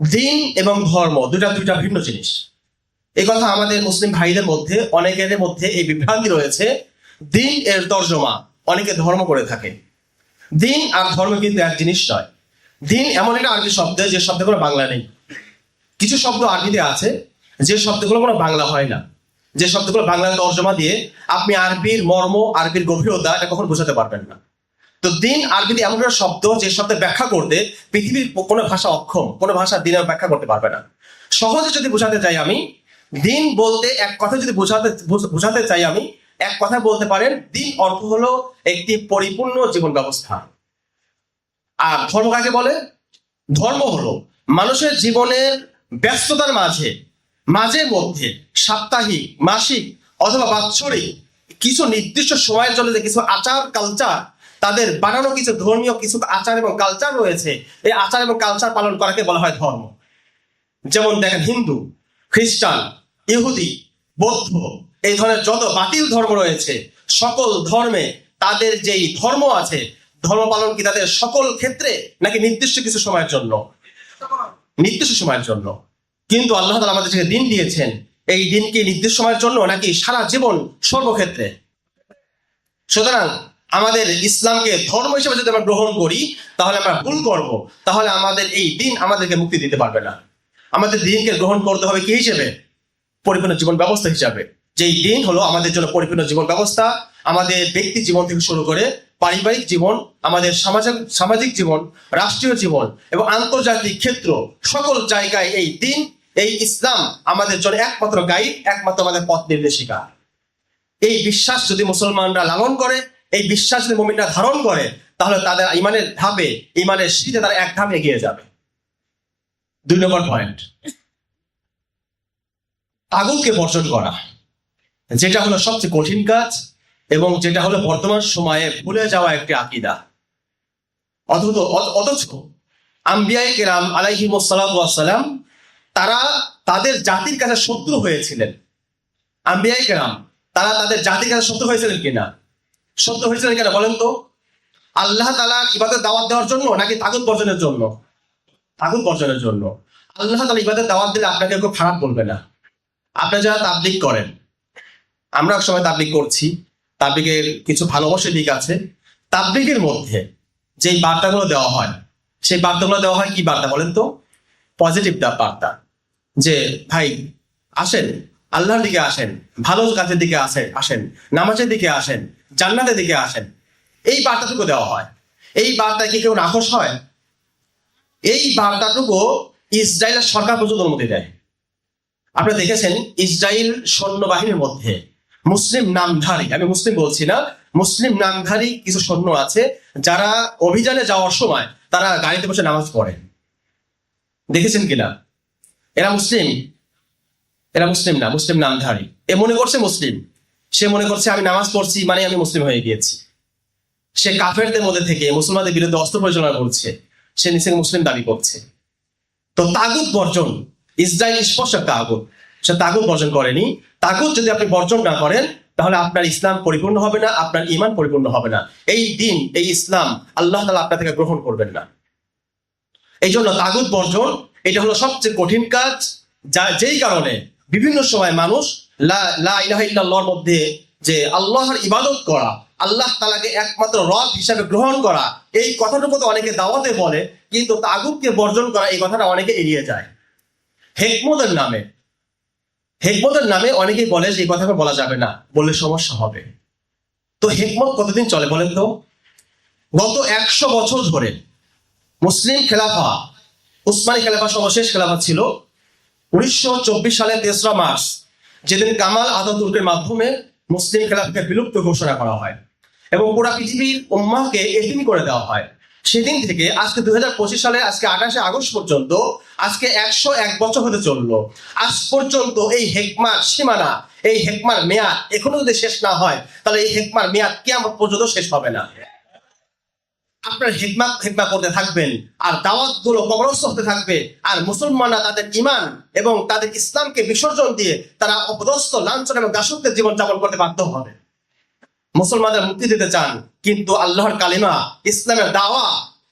দিন এবং ধর্ম দুইটা ভিন্ন জিনিস। এই কথা আমাদের মুসলিম ভাইদের মধ্যে অনেকের মধ্যে এই বিভ্রান্তি রয়েছে। দিন এর তর্জমা অনেকে ধর্ম করে থাকে। দিন আর ধর্ম কিন্তু এক জিনিস নয়। দিন এমন একটা আরবি শব্দ যে শব্দগুলো বাংলা নেই। কিছু শব্দ আরবিতে আছে যে শব্দগুলো কোনো বাংলা হয় না, যে শব্দগুলো বাংলায় তর্জমা দিয়ে আপনি আরবির মর্ম, আরবির গভীরতা এটা কখন বোঝাতে পারবেন না। তো দিন আরবিতে এমন একটা শব্দ যে শব্দের ব্যাখ্যা করতে পৃথিবীর কোনো ভাষা অক্ষম, কোনো ভাষা দিনের ব্যাখ্যা করতে পারবে না। সহজে যদি বোঝাতে চাই আমি, দিন বলতে এক কথা যদি বোঝাতে চাই আমি, এক কথা বলতে পারেন দিন অর্থ হলো একটি পরিপূর্ণ জীবন ব্যবস্থা। আর ধর্ম কাকে বলে? ধর্ম হলো মানুষের জীবনের ব্যস্ততার মাঝে মধ্যে সাপ্তাহিক, মাসিক অথবা বাৎসরিক কিছু নির্দিষ্ট সময়ের জন্য যে কিছু আচার কালচার, তাদের বানানো কিছু ধর্মীয় কিছু আচার এবং কালচার রয়েছে, এই আচার এবং কালচার পালন করাকে বলা হয় ধর্ম। যেমন দেখেন, হিন্দু, খ্রিস্টান, ইহুদি, বৌদ্ধ, এই ধরনের যত বাতিল ধর্ম রয়েছে, সকল ধর্মে তাদের যেই ধর্ম আছে, ধর্ম পালন কি তাদের সকল ক্ষেত্রে নাকি নির্দিষ্ট কিছু সময়ের জন্য? নির্দিষ্ট সময়ের জন্য। কিন্তু আল্লাহ তাআলা আমাদের যে দিন দিয়েছেন, এই দিন কি নির্দিষ্ট সময়ের জন্য নাকি সারা জীবন সর্বক্ষেত্রে? সুতরাং আমাদের ইসলামকে ধর্ম হিসেবে যদি আমরা গ্রহণ করি তাহলে আমরা ভুল করব। তাহলে আমাদের এই দিন আমাদেরকে মুক্তি দিতে পারবে না। আমাদের দিনকে গ্রহণ করতে হবে কি হিসেবে? পরিপূর্ণ জীবন ব্যবস্থা হিসাবে। যেই দিন হলো আমাদের জন্য পরিপূর্ণ জীবন ব্যবস্থা। আমাদের ব্যক্তি জীবন থেকে শুরু করে পারিবারিক জীবন, আমাদের সামাজিক জীবন, রাষ্ট্রীয় জীবন এবং আন্তর্জাতিক ক্ষেত্র, সকল জায়গায় এই দিন, এই ইসলাম আমাদের জন্য একমাত্র গাইড, একমাত্র আমাদের পথ নির্দেশিকা। এই বিশ্বাস যদি মুসলমানরা লালন করে, এই বিশ্বাস যদি মুমিনরা ধারণ করে, তাহলে তাদের ইমানের ধাপে, ইমানের সিঁড়িতে তারা এক ধাপ এগিয়ে যাবে। 2 নম্বর পয়েন্ট, তাগুতকে বর্জন করা, যেটা হলো সবচেয়ে কঠিন কাজ এবং যেটা হলো বর্তমান সময়ে ভুলে যাওয়া একটি আকীদা। অথচ আম্বিয়ায়ে কেরাম আলাইহিমুস সালাতু ওয়াস সালাম তারা তাদের জাতির কাছে শত্রু হয়েছিলেন। আম্বিয়ায়ে কেরাম তারা তাদের জাতির কাছে শত্রু হয়েছিলেন কিনা? শত্রু হয়েছিলেন কিনা বলেন তো? আল্লাহ তাআলার ইবাদত দাওয়াত দেওয়ার জন্য নাকি তাগুত বর্জনের জন্য? তাগুত বর্জনের জন্য। আল্লাহ তাআলা ইবাদত দাওয়াত দিলে আপনাকে কেউ খারাপ বলবে না। আপনি যারা তাবলীগ করেন, আমরা এক সময় তাবলীগ করছি, তাবলীগের কিছু ভালোবাসার দিক আছে। তাবলীগের মধ্যে যেই বার্তাগুলো দেওয়া হয়, সেই বার্তাগুলো দেওয়া হয় কি বার্তা বলেন তো? পজিটিভ বার্তা, যে ভাই আসেন, আল্লাহর দিকে আসেন, ভালো কাজের দিকে আসেন, নামাজের দিকে আসেন, জান্নাতের দিকে আসেন, এই বার্তাটুকু দেওয়া হয়। এই বার্তায় কি কেউ নাখোশ হয়? এই বার্তাটুকু ইসরায়েলের সরকার পর্যন্ত অনুমতি দেয়। আপনারা দেখেছেন ইসরায়েল সৈন্যবাহিনীর মধ্যে মুসলিম নামধারী, আমি মুসলিম বলছি না, মুসলিম নামধারী কিছু সৈন্য আছে যারা অভিযানে যাওয়ার সময় তারা গাড়িতে বসে নামাজ পড়ে। দেখেছেন কিনা? এরা মুসলিম না, মুসলিম নামধারী। এ মনে করছে মুসলিম, সে মনে করছে আমি নামাজ পড়ছি মানে আমি মুসলিম হয়ে গিয়েছি। সে কাফেরদের মধ্যে থেকে মুসলমানদের বিরুদ্ধে অস্ত্র পরিচালনা করছে, সে নিজেকে মুসলিম দাবি করছে। তো তাগুত বর্জন, ইসরায়েল স্পষ্ট তাগুত, সে তাগুত বর্জন করেনি। তাগুত যদি আপনি বর্জন না করেন তাহলে আপনার ইসলাম পরিপূর্ণ হবে না, আপনার ঈমান পরিপূর্ণ হবে না। এই দিন, এই ইসলাম আল্লাহ তাআলা আপনার থেকে গ্রহণ করবেন না। এই জন্য তাগুত বর্জন এটা হলো সবচেয়ে কঠিন কাজ, যেই কারণে বিভিন্ন সময় মানুষ লা ইলাহা ইল্লাল্লাহর মধ্যে যে আল্লাহর ইবাদত করা, আল্লাহ তাআলাকে একমাত্র রব হিসাবে গ্রহণ করা, এই কথাটুকু তো অনেকে দাওয়াতে বলে, কিন্তু তাগুতকে বর্জন করা এই কথাটা অনেকে এড়িয়ে যায়। হিকমতের নামে অনেকেই বলে যে এই কথাটা বলা যাবে না, বললে সমস্যা হবে। তো হিকমত কতদিন চলে বলেন তো? গত 100 বছর ধরে মুসলিম খেলাফা, উসমানী খেলাফা সর্বশেষ খেলাফা ছিল 1924 সালের 3রা মার্চ, যেদিন কামাল আতাতুর্কের মাধ্যমে মুসলিম খেলাফাকে বিলুপ্ত ঘোষণা করা হয়। এবং পুরা পৃথিবীর উম্মাহকে এতিম করে দেওয়া হয়। সেদিন থেকে আজকে 2025 সালে আজকে 28শে আগস্ট পর্যন্ত আজকে 101 বছর হতে চললো। আজ পর্যন্ত এই হেকমার সীমানা, এই হেকমার মেয়াদ এখনো যদি শেষ না হয়, তাহলে এই হেকমার মেয়াদ কিয়ামত পর্যন্ত শেষ হবে না। আপনার হেকমা করতে থাকবেন, আর দাওয়াত গুলো কবরস্থ হতে থাকবে, আর মুসলমানরা তাদের ঈমান এবং তাদের ইসলামকে বিসর্জন দিয়ে তারা অপদস্থ, লাঞ্ছনা এবং দাসত্বের জীবন যাপন করতে বাধ্য হবে। মুসলমানদের মুক্তি দিতে চান, কিন্তু আল্লাহর কালিমা, ইসলামের দাওয়া,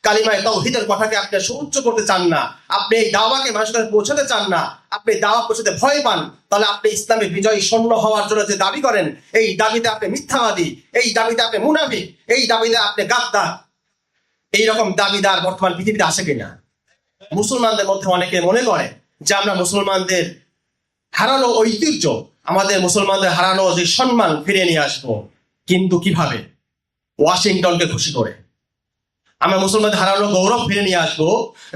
কালিমায় তাওহীদের কথাকে আপনি সুউচ্চ করতে চান না, আপনি এই দাওয়াকে মানুষের কাছে পৌঁছাতে চান না, আপনি দাওয়া পৌঁছাতে ভয় পান, তাহলে আপনি ইসলামে বিজয়ী সৈন্য হওয়ার জন্য যে দাবি করেন, এই দাবিতে আপনি মিথ্যাবাদী, এই দাবিতে আপনি মুনাফিক, এই দাবিতে আপনি গাদ্দার। এইরকম দাবিদার বর্তমান পৃথিবীতে আছে কিনা? মুসলমানদের মধ্যে অনেকে মনে করে যে আমরা মুসলমানদের হারানো ঐতিহ্য, আমাদের মুসলমানদের হারানো যে সম্মান ফিরিয়ে নিয়ে আসবো। কিন্তু কিভাবে? ওয়াশিংটনকে খুশি করে। আমরা মুসলমানদের হারানো গৌরব ফিরে নিয়ে আসবো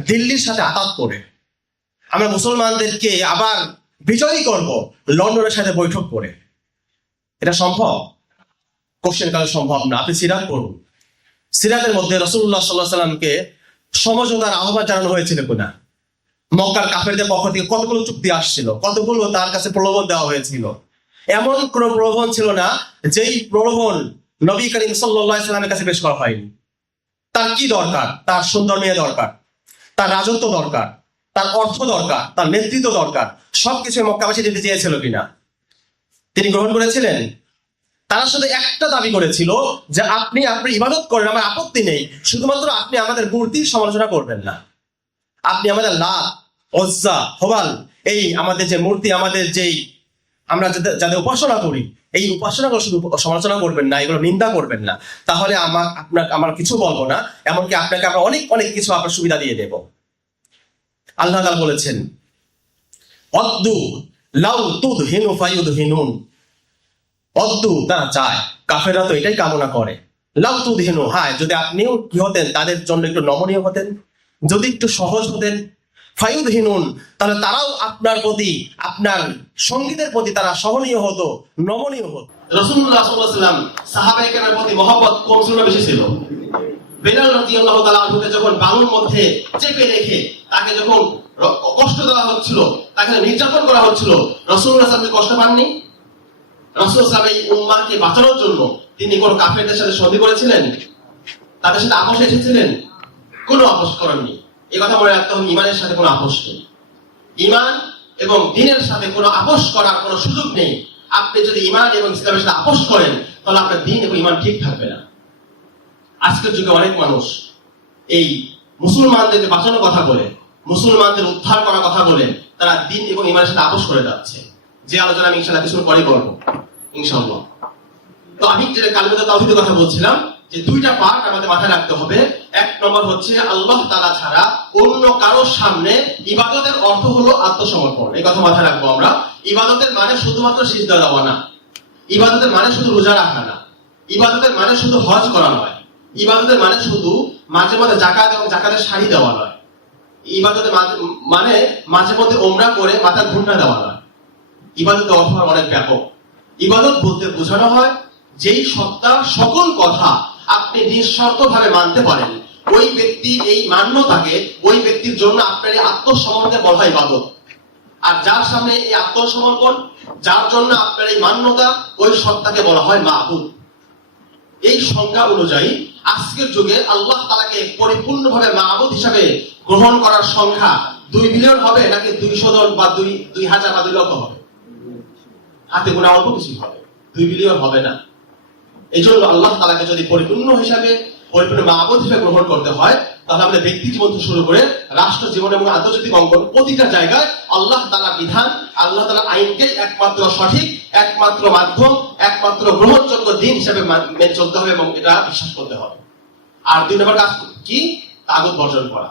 দিল্লির সাথে আঘাত করে। আমরা মুসলমানদেরকে আবার বিজয়ী করব লন্ডনের সাথে বৈঠক করে। এটা সম্ভব? কোশ্চেন কালে সম্ভব না। আপনি সিরাত করুন, সিরাতের মধ্যে রাসূলুল্লাহ সাল্লাল্লাহু আলাইহি ওয়াসাল্লামকে সমঝোতার আহ্বান জানানো হয়েছিল কিনা? মক্কার কাফেরদের পক্ষ থেকে কতগুলো চুক্তি আসছিল, কতগুলো তার কাছে প্রলোভন দেওয়া হয়েছিল। এমন কোন প্রলোভন ছিল না যেই প্রলোভন নবী করিম সাল্লাল্লাহু আলাইহি ওয়াসাল্লামের কাছে পেশ করা হয়নি। তার কি দরকার? তার সুন্দর মেয়ে দরকার, তার রাজত্ব দরকার, তার অর্থ দরকার, তার নেতৃত্ব দরকার। সবকিছু মক্কাবাসী দিতে চেয়েছিল কিনা? তিনি গ্রহণ করেছিলেন? তারা শুধু একটা দাবি করেছিল যে আপনি ইবাদত করেন, আমার আপত্তি নেই, শুধুমাত্র আপনি আমাদের মূর্তির সমালোচনা করবেন না। আপনি আমাদের লাত, উজ্জা, হুবাল, এই আমাদের যে মূর্তি, আমাদের যেই আমরা যাদের উপাসনা করি, এই উপাসনাগুলো শুধু সমালোচনা করবেন না, এগুলো নিন্দা করবেন না। তাহলে আমার কিছু বলবো না, এমনকি আপনাকে আমরা অনেক অনেক কিছু আপনার সুবিধা দিয়ে দেব। আল্লাহ তাআলা বলেছেন, অদ্দু লাউ তুদহিনু ফায়ুদহিনুন। অদ্দু, তারা চায়, কাফেররা তো এটাই কামনা করে। লাউ তুদহিনু, হ্যাঁ, যদি আপনিও কি হতেন, তাদের জন্য একটু নমনীয় হতেন, যদি একটু সহজ হতেন। ফায়ুদহিনুন, তাহলে তারাও আপনার প্রতি, আপনার সঙ্গীদের প্রতি তারা সহনীয় হতো, নমনীয় হতো। রাসূলুল্লাহ সাল্লাল্লাহু আলাইহি ওয়াসাল্লাম সাহাবায়ে কেরামের প্রতি মহব্বত কম ছিল না বেশি ছিল? বেলাল রাদিয়াল্লাহু তাআলা আনহুকে যখন বালুর মধ্যে চেপে রেখে তাকে যখন কষ্ট দেওয়া হচ্ছিল, তাকে নির্যাতন করা হচ্ছিল, রাসূলুল্লাহ সাল্লাল্লাহু আলাইহি ওয়াসাল্লাম কষ্ট পাননি? রাসূলুল্লাহ সাল্লাল্লাহু আলাইহি ওয়াসাল্লাম এই উম্মাহকে বাঁচানোর জন্য তিনি কোন কাফেরদের সাথে সন্ধি করেছিলেন? তাদের সাথে আপোষ এসেছিলেন? কোনো আপোষ করেননি। এই কথা মনে রাখতে হবে, ইমানের সাথে কোনো আপোষ নেই। ইমান এবং দ্বীনের সাথে কোনো আপোষ করার কোনো সুযোগ নেই। আপনি যদি ইমান এবং ইসলামের সাথে আপোষ করেন, তাহলে আপনার দ্বীন এবং ইমান ঠিক থাকবে না। আজকের যুগে অনেক মানুষ এই মুসলমানদেরকে বাঁচানোর কথা বলে, মুসলমানদের উদ্ধার করার কথা বলে, তারা দ্বীন এবং ইমানের সাথে আপোষ করে যাচ্ছে। যে আলোচনা আমি ইনশাআল্লাহ কিছু পরে করব ইনশাআল্লাহ। তো আমি যে কালিমাতুত তাওহীদের কথা বলছিলাম, যে দুইটা পার্ট আমাদের মাথায় রাখতে হবে। এক নম্বর হচ্ছে আল্লাহ তাআলা ছাড়া অন্য কারোর সামনে ইবাদতের অর্থ হলো আত্মসমর্পণ। এই কথা মাথায় রাখবো আমরা। ইবাদতের মানে শুধুমাত্র সিজদা দেওয়া না, ইবাদতের মানে শুধু রোজা রাখা না, ইবাদতের মানে শুধু হজ করা নয়, ইবাদতের মানে শুধু মাঝে মাঝে যাকাত এবং যাকাতের শাড়ি দেওয়া নয়, ইবাদতের মানে মাঝে মধ্যে ওমরা করে মাথা ঘুরনা দেওয়া নয়। ইবাদতের অর্থ অনেক ব্যাপক। ইবাদত বলতে বোঝানো হয় যেই সত্তার সকল কথা আপনি নিঃশর্ত ভাবে মানতে পারেন, ওই ব্যক্তি এই মান্যতাকে, ওই ব্যক্তির জন্য আপনার এই আত্মসমর্পণকে বলা হয় ইবাদত। আর যার সামনে এই আত্মসমর্পণ, যার জন্য আপনার এই মান্যতা, ওই সত্তাকে বলা হয় মাবুদ। এই সংজ্ঞা অনুযায়ী আজকের যুগে আল্লাহ তাআলাকে পরিপূর্ণভাবে মাবুদ হিসাবে গ্রহণ করার সংখ্যা 2 বিলিয়ন হবে নাকি 200 জন বা 2000 বা 2 লক্ষ হবে? হাতে গোনা অল্প কিছু হবে, 2 বিলিয়ন হবে না। এই জন্য আল্লাহ তাআলাকে যদি পরিপূর্ণ মাবুদ হিসেবে গ্রহণ করতে হয়, তাহলে আমাদের ব্যক্তি জীবন থেকে শুরু করে রাষ্ট্র জীবন এবং আন্তর্জাতিক অঙ্গন প্রতিটা জায়গায় আল্লাহ তাআলার বিধান, আল্লাহ তাআলার আইনকে একমাত্র সঠিক, একমাত্র মাধ্যম, একমাত্র গ্রহণযোগ্য দিন হিসেবে মেনে চলতে হবে এবং এটা বিশ্বাস করতে হবে। আর 2 নম্বর কাজ কি? তাগুত বর্জন করা।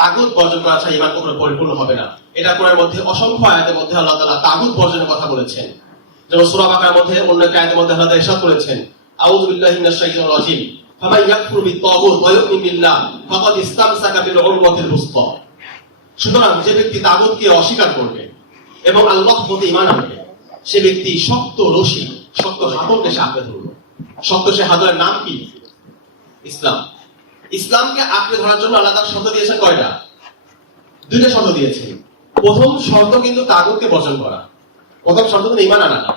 তাগুত বর্জন করা ছাড়া ঈমান কখনো পরিপূর্ণ হবে না। এটা কোরআনের মধ্যে অসংখ্য আয়াতের মধ্যে আল্লাহ তাআলা তাগুত বর্জনের কথা বলেছেন। যেমন সূরা বাকারার মধ্যে অন্য একটা আয়াতের মধ্যে আল্লাহ তাআলা ইরশাদ করেছেন, আউযু বিল্লাহি মিনাশ শাইতানির রাজীম, ফামান ইয়াকফুর বিত-তাগুত ওয়া ইউমিন বিল্লাহ ফাকাদ ইসতামসাকা বিল উরওয়াতিল উসতা। সুতরাং যে ব্যক্তি তাগুতকে অস্বীকার করবে এবং আল্লাহর প্রতি ঈমান আনবে, সে ব্যক্তি শক্ত রশি, শক্ত হাতলকে সে আঁকড়ে ধরল। সত্য শাহাদাতের নাম কি? ইসলাম। ইসলামকে আঁকড়ে ধরার জন্য আল্লাহ তাআলা শর্ত দিয়েছেন কয়টা? দুইটা শর্ত দিয়েছেন। প্রথম শর্ত কিন্তু তাগুতকে বর্জন করা। প্রথম শর্ত কিন্তু ঈমান আনা না।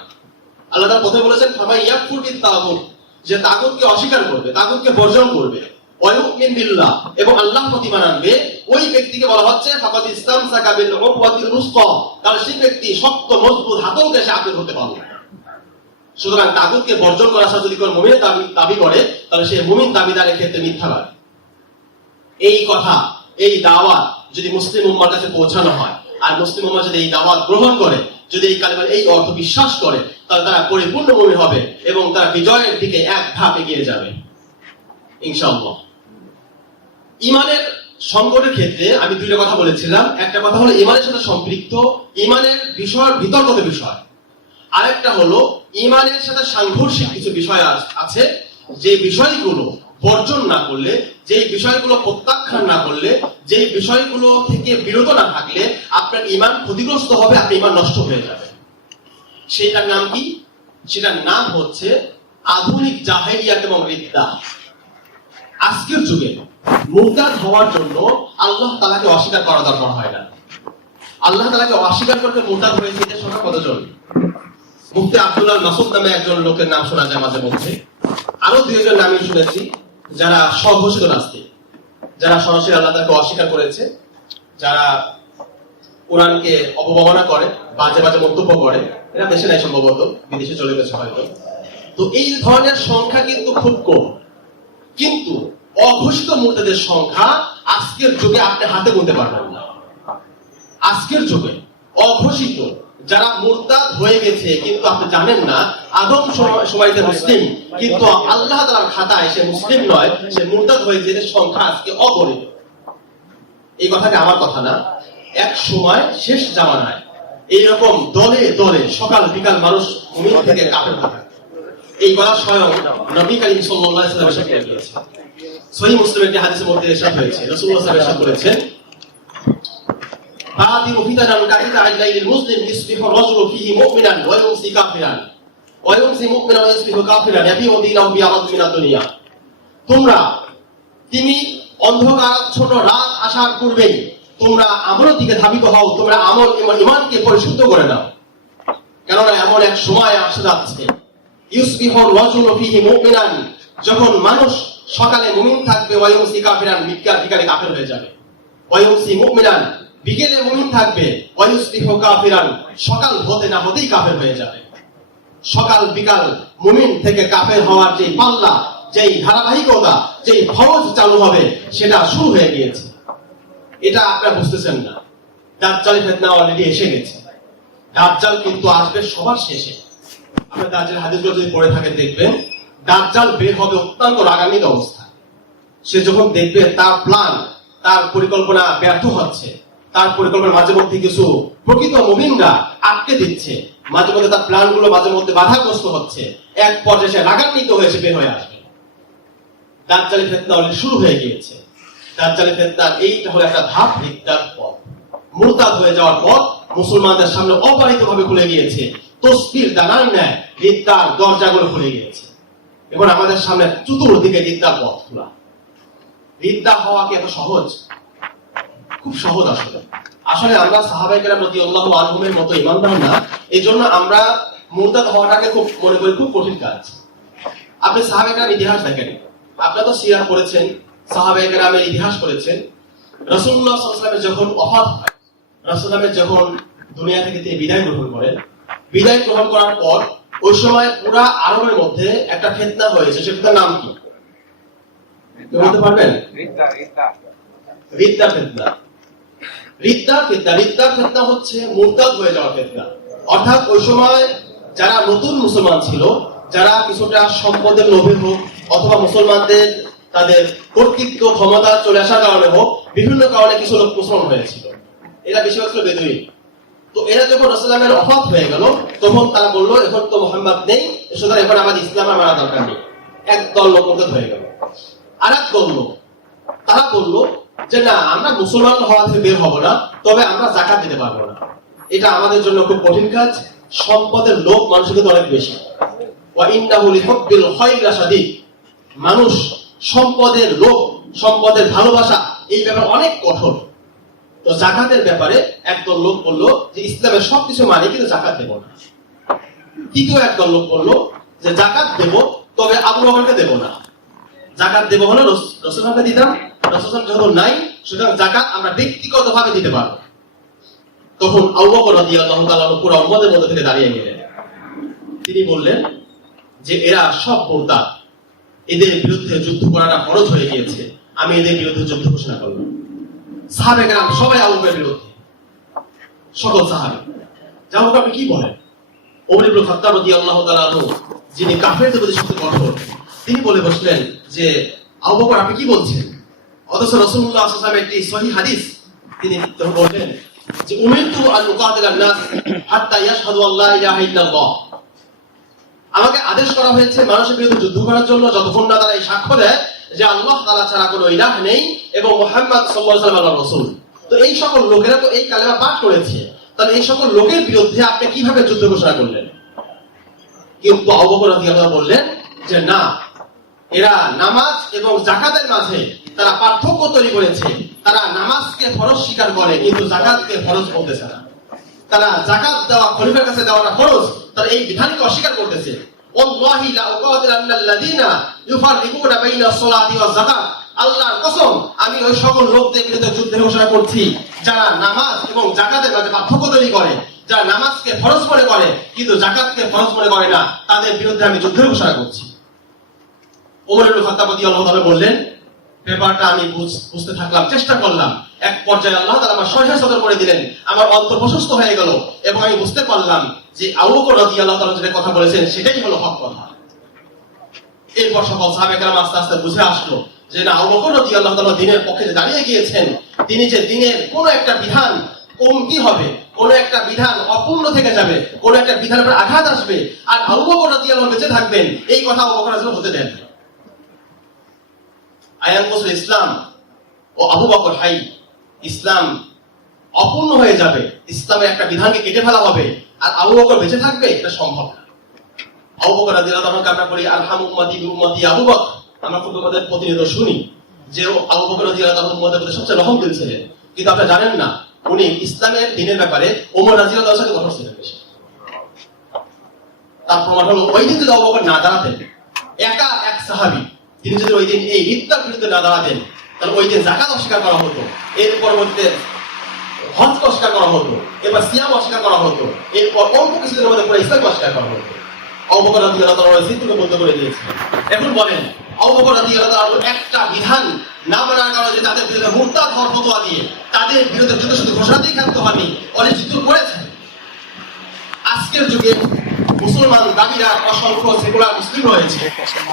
আল্লাহ তাআলা প্রথমে বলেছেন ফামান ইয়াকফুর বিত তাগুত, যে তাগুতকে অস্বীকার করবে, তাগুতকে বর্জন করবে, ওয়া ইউমিন বিল্লাহ, এবং আল্লাহর প্রতি ঈমান আনবে, ওই ব্যক্তিকে বলা হচ্ছে ফাকাদ ইসতামসাকা বিল উকওয়াতিল উসকা, তাহলে সেই ব্যক্তি শক্ত মজবুত হাতলকে সে আঁকড়ে ধরতে পারবে। সুতরাং তাগুতকে বর্জন করা যদি কোন মুমিন দাবি করে, তাহলে সে মুমিন দাবিদারের ক্ষেত্রে মিথ্যাবাদী। এই কথা, এই দাওয়াত যদি মুসলিম উম্মার কাছে পৌঁছানো হয়, আর মুসলিম উম্মাহ যদি এই দাওয়াত গ্রহণ করে, যদি এই কালিমার এই অর্থ বিশ্বাস করে, তাহলে তারা পরিপূর্ণ মুমিন হবে এবং তারা বিজয়ের দিকে এক ধাপ এগিয়ে যাবে ইনশাআল্লাহ। ঈমানের সংকটের ক্ষেত্রে আমি দুইটা কথা বলেছিলাম। একটা কথা হলো ঈমানের সাথে সম্পৃক্ত ঈমানের বিষয়, বিতর্কিত বিষয়। আরেকটা হলো ঈমানের সাথে সাংঘর্ষিক কিছু বিষয় আছে, যে বিষয়গুলো বর্জন না করলে, যে বিষয়গুলো প্রত্যাখ্যান না করলে, যে বিষয়গুলো থেকে বিরত না থাকলে আপনার ঈমান ক্ষতিগ্রস্ত হবে, আপনার ঈমান নষ্ট হয়ে যাবে। সেটার নাম কি? সেটার নাম হচ্ছে আধুনিক জাহেলিয়াত এবং রিদ্দাহ। আজকের যুগে মুরতাদ হওয়ার জন্য আল্লাহ তাআলাকে অস্বীকার করা দরকার হয় না। আল্লাহ তাআলাকে অস্বীকার করতে মুরতাদ হয়েছে এদের সংখ্যা কতজন? মুফতি আব্দুল্লাহ মাসুদ নামে একজন লোকের নাম শোনা যায় মাঝে মধ্যে। আরো দুইজন নাম শুনেছি যারা স্বঘোষিত নাস্তিক, যারা সরাসরি আল্লাহ তাআলাকে অস্বীকার করেছে, যারা কোরআনকে অবমাননা করে, বাজে বাজে মন্তব্য করে। এরা দেশে নাই, সম্ভবত বিদেশে চলে গেছে হয়তো। তো এই ধরনের সংখ্যা কিন্তু খুব কম, কিন্তু অঘোষিত মুরতাদের সংখ্যা আজকের যুগে আপনি হাতে গুনতে পারবেন না। আজকের যুগে অঘোষিত যারা মুরতাদ হয়ে গেছে কিন্তু আপনি জানেন না, আদম সময়তে মুসলিম, কিন্তু আল্লাহ তাআলার খাতায় সে মুসলিম নয়, সে মুরতাদ হয়েছে, এদের সংখ্যা আজকে অগণিত। এই কথাটা আমার কথা না। এক সময় শেষ জামানায় এইরকম দলে দলে সকাল বিকাল মানুষ মুমিন থেকে কাফের হয়ে থাকে। এই কথা স্বয়ং নবী করিম সাল্লাল্লাহু আলাইহি ওয়াসাল্লাম এরশাদ করেছেন। সহিহ মুসলিমের একটি হাদিসের মধ্যে এরশাদ হয়েছে, রাসূলুল্লাহ সাল্লাল্লাহু আলাইহি ওয়াসাল্লাম বলেছেন, ফাতিরু ফিতানান কাতিতা আইলাইল মুসলিম ইসবিহু রাজুলু ফিহি মুমিনান ওয়া ইউমসি কাফিরান ওয়া ইউমসি মুমিনান ওয়া ইসবিহু কাফিরান ইয়াবিউ দীনাহু বিআরাদ মিনাদ দুনিয়া। তোমরা তুমি অন্ধকারাচ্ছন্ন রাত আসার পূর্বেই তোমরা আমলের দিকে ধাবিত হও, তোমরা আমল ঈমানকে পরিশুদ্ধ করে নাও, কেননা এমন এক সময় আসতে যাচ্ছে ইউসবিহু রাজুলু ফিহি মুমিনান, যখন মানুষ সকালে মুমিন থাকবে, ওয়া ইউমসি কাফিরান, বিকালে কাফের হয়ে যাবে। ওয়া ইউমসি মুমিনান, বিকেলে মুমিন থাকবে, ওয়া ইউসবিহু কাফিরান, সকাল হতে না হতেই কাফের হয়ে যাবে। সকাল বিকাল মুমিন থেকে কাফের হওয়ার যে পাল্লা, যেই ধারাবাহিকতা, যেই ফরজ চালু হবে, সেটা শুরু হয়ে গিয়েছে। এটা আপনারা বুঝতেছেন না। দাজ্জাল ফিতনা অলরেডি এসে গেছে। দাজ্জাল কিন্তু আসবে সবার শেষে। আপনি দাজ্জাল হাদিসগুলো যদি পড়ে থাকেন দেখবেন, দাজ্জাল বের হবে অত্যন্ত রাগান্বিত অবস্থায়। সে যখন দেখবে তার প্ল্যান, তার পরিকল্পনা ব্যর্থ হচ্ছে, তার পরিকল্পনা মাঝে মধ্যে কিছু প্রকৃত মুমিনরা আটকে দিচ্ছে, মাঝে মধ্যে তার প্ল্যান গুলো মাঝে মধ্যে বাধাগ্রস্ত হচ্ছে, এক পর্যায়ে সে রাগান্বিত হয়েছে বের হয়ে আসবে। দাজ্জালের ফিতনা অলরেডি শুরু হয়ে গিয়েছে। দাজ্জালের ফিতনার এইটা হলো একটা ধাপ, রিদ্দার পথ, মুরতাদ হয়ে যাওয়ার পথ মুসলমানদের সামনে অবারিতভাবে খুলে গিয়েছে। তসবির দানার ন্যায় রিদ্দার দরজাগুলো খুলে গিয়েছে। এখন আমাদের সামনে চতুর্দিকে রিদ্দার পথ খোলা। রিদ্দা হওয়া কি এত সহজ? খুব সহজ। আসলে আমরা সাহাবায়ে কেরাম রাদিয়াল্লাহু আনহুমের মতো ঈমানদার না, এজন্য আমরা মুরতাদ হওয়াটাকে খুব মনে করি খুব কঠিন কাজ। আপনি সাহাবায়ে কেরামের ইতিহাস দেখেন, আপনারা তো সিরাত পড়েছেন, সাহাবায়ে কেরামের ইতিহাস পড়েছেন। রাসূলুল্লাহ সাল্লাল্লাহু আলাইহি ওয়াসাল্লামের যখন ওফাত হয়, রাসূলুল্লাহ যখন দুনিয়া থেকে তিনি বিদায় গ্রহণ করেন, বিদায় গ্রহণ করার পর ওই সময় পুরা আরবের মধ্যে একটা ফিতনা হয়েছে। সেটার নাম কি কেউ বলতে পারবেন? রিদ্দা ফিতনা। রিদ্দা ফিতনা হচ্ছে মুরতাদ হয়ে যাওয়া ফিতনা। অর্থাৎ ওই সময় যারা নতুন মুসলমান ছিল, যারা কিছুটা সম্পদের লোভে হোক অথবা মুসলমানদের তাদের কর্তৃত্ব ক্ষমতা চলে আসার কারণে হোক, বিভিন্ন কারণে কিছু লোক মুসলমান হয়েছিল। এরা বেশিরভাগ ছিল বেদুইন। তো এরা যখন রাসূলের ওফাত হয়ে গেল, তখন তারা বলল এখন তো মুহাম্মদ নেই, সুতরাং এখন আমাদের ইসলাম মানা দরকার নেই। একদল লোক মুরতাদ হয়ে গেল। আরেক দল লোক তারা বলল যে না, আমরা মুসলমান হওয়া থেকে বের হব না, তবে আমরা যাকাত দিতে পারবো না। এটা আমাদের জন্য খুব কঠিন কাজ। সম্পদের লোভ মানুষের কিন্তু অনেক বেশি। ওয়া ইন্নাহু লিহুব্বিল খায়রি লাশাদীদ। মানুষ সম্পদের লোভ, সম্পদের ভালোবাসা এই ব্যাপারে অনেক কঠোর। তো যাকাতের ব্যাপারে একদল লোক বললো যে ইসলামের সবকিছু মানে কিন্তু যাকাত দেব না। তৃতীয় একদল লোক বললো যে যাকাত দেব, তবে আবু বকরকে দেব না। যাকাত দেব হলো রাসূলকে দিতাম, রাসূল যেহেতু নাই, সুতরাং যাকাত আমরা ব্যক্তিগতভাবে দিতে পারবো। তখন আবু বকর রাদিয়াল্লাহু তাআলা পুরো উম্মতের মধ্যে থেকে দাঁড়িয়ে গেলেন। তিনি বললেন যে এরা সব মুরতাদ, এদের বিরুদ্ধে যুদ্ধ করাটা ফরজ হয়ে গিয়েছে, আমি এদের বিরুদ্ধে যুদ্ধ ঘোষণা করলাম। সাহাবে কেরাম সবাই আবু বকরের বিরুদ্ধে, সকল সাহাবী। যাও আপনি কি বলেন? ওমর ইবনে খাত্তাব রাদিয়াল্লাহু তাআলা আনহু, যিনি কাফেরদের প্রতি সবচেয়ে কঠোর, তিনি বলে বসলেন যে আবু বকর আপনি কি বলছেন? অথচ রাসূলুল্লাহ সাল্লাল্লাহু আলাইহি ওয়াসাল্লাম একটি সহিহ হাদিস তিনি বলেন যে উমিরতু আন উকাতিলান নাস হাত্তা ইয়াশহাদু আল্লা ইলাহা ইল্লাল্লাহ। আমাকে আদেশ করা হয়েছে মানুষের বিরুদ্ধে যুদ্ধ করার জন্য যতক্ষণ না তারা এই সাক্ষ্য দেয় যে আল্লাহ তাআলা ছাড়া কোনো ইলাহ নেই এবং মুহাম্মদ সাল্লাল্লাহু আলাইহি ওয়াসাল্লাম রাসূল। তো এই সকল লোকেরা তো এই কালেমা পাঠ করেছে, তাহলে এই সকল লোকের বিরুদ্ধে আপনি কিভাবে যুদ্ধ ঘোষণা করলেন? কিন্তু আবু বকর রাদিয়াল্লাহু আনহু বললেন যে না, এরা নামাজ এবং যাকাতের মাঝে তারা পার্থক্য তৈরি করেছে। তারা নামাজকে ফরজ স্বীকার করে কিন্তু যাকাতকে ফরজ বলতেছে না। তারা যাকাত দেওয়া খলিফার কাছে দেওয়াটা ফরজ, তারা এই বিধানকে অস্বীকার করতেছে। ওয়াল্লাহি লা উকাতিলান্নাল্লাযীনা ইউফাররিকুনা বাইনা সলাতি ওয়াজ যাকাত। আল্লাহর কসম, আমি ওই সকল লোকদের বিরুদ্ধে যুদ্ধ ঘোষণা করছি যারা নামাজ এবং যাকাতের মাঝে পার্থক্য তৈরি করে, যারা নামাজকে ফরজ মনে করে কিন্তু যাকাতকে ফরজ মনে করে না, তাদের বিরুদ্ধে আমি যুদ্ধ ঘোষণা করছি। ওমর ইবনে খাত্তাব রাদিয়াল্লাহু তাআলা বললেন, ব্যাপারটা আমি বুঝতে থাকলাম, চেষ্টা করলাম। এক পর্যায়ে আল্লাহ তাআলা আমার সহিহ সদর করে দিলেন, আমার অন্তর প্রশস্ত হয়ে গেল এবং আমি বুঝতে পারলাম যে আবু বকর রাদিয়াল্লাহু তাআলা যেটা কথা বলেছেন সেটাই হলো হক কথা। এরপর সকল সাহাবা কেরাম আস্তে আস্তে বুঝে আসলো যে না, আবু বকর রাদিয়াল্লাহু তাআলা দ্বীনের পক্ষে যে দাঁড়িয়ে গিয়েছেন, তিনি যে দ্বীনের কোনো একটা বিধান কমতি হবে, কোন একটা বিধান অপূর্ণ থেকে যাবে, কোন একটা বিধানের উপর আঘাত আসবে, আর আবু বকর রাদিয়াল্লাহু বেঁচে থাকবেন, এই কথা আবু বকর রাদিয়াল্লাহু হতে দেন। আয়ান বছর ইসলাম ও আবু বকর হাই, ইসলাম অপূর্ণ হয়ে যাবে, ইসলামের একটা বিধানকে কেটে ফেলা হবে, আর আবু বকর বেঁচে থাকবে, এটা সম্ভব না। আবু বকর রাদিয়াল্লাহু তাআলা আমরা বলি আরহামু উম্মতি বি উম্মতি আবু বকর, আমরা খুব আমাদের প্রতিনিয়ত শুনি যে আবু বকর রাদিয়াল্লাহু তাআলা উম্মতের প্রতি সবচেয়ে রহমশীল ছিলেন, কিন্তু আপনারা জানেন না উনি ইসলামের দ্বীনের ব্যাপারে ওমর রাদিয়াল্লাহু তাআলার সাথে কঠোর ছিলেন বেশি। তার প্রমাণ হলো ওই দিন যদি আবু বকর না দাঁড়াতেন, একা এক সাহাবী, তিনি যদি ওই দিন এই মিথ্যার বিরুদ্ধে না দাঁড়াতেন, তাহলে ওই দিন যাকাত অস্বীকার করা হতো, এর পরবর্তীতে হজ অস্বীকার করা হতো, এবার সিয়াম অস্বীকার করা হতো, এরপর অল্প কিছুদিনের মধ্যে পুরো ইসলাম অস্বীকার করা হতো। আবু বকর রাদিয়াল্লাহু তাআলা জিদ্দকে বন্ধ করে দিয়েছিলেন। এখন বলেন আবু বকর রাদিয়াল্লাহু তাআলা একটা বিধান না মানার কারণে যে তাদের বিরুদ্ধে মুরতাদ হওয়ার ফতোয়া দিয়ে তাদের বিরুদ্ধে যুদ্ধ শুধু ঘোষণা দিয়ে ক্ষান্ত হননি, অনেক যুদ্ধ করেছেন। আজকের যুগে মুসলমান দাবিরা অসংখ্য সেকুলার মুসলিম রয়েছে,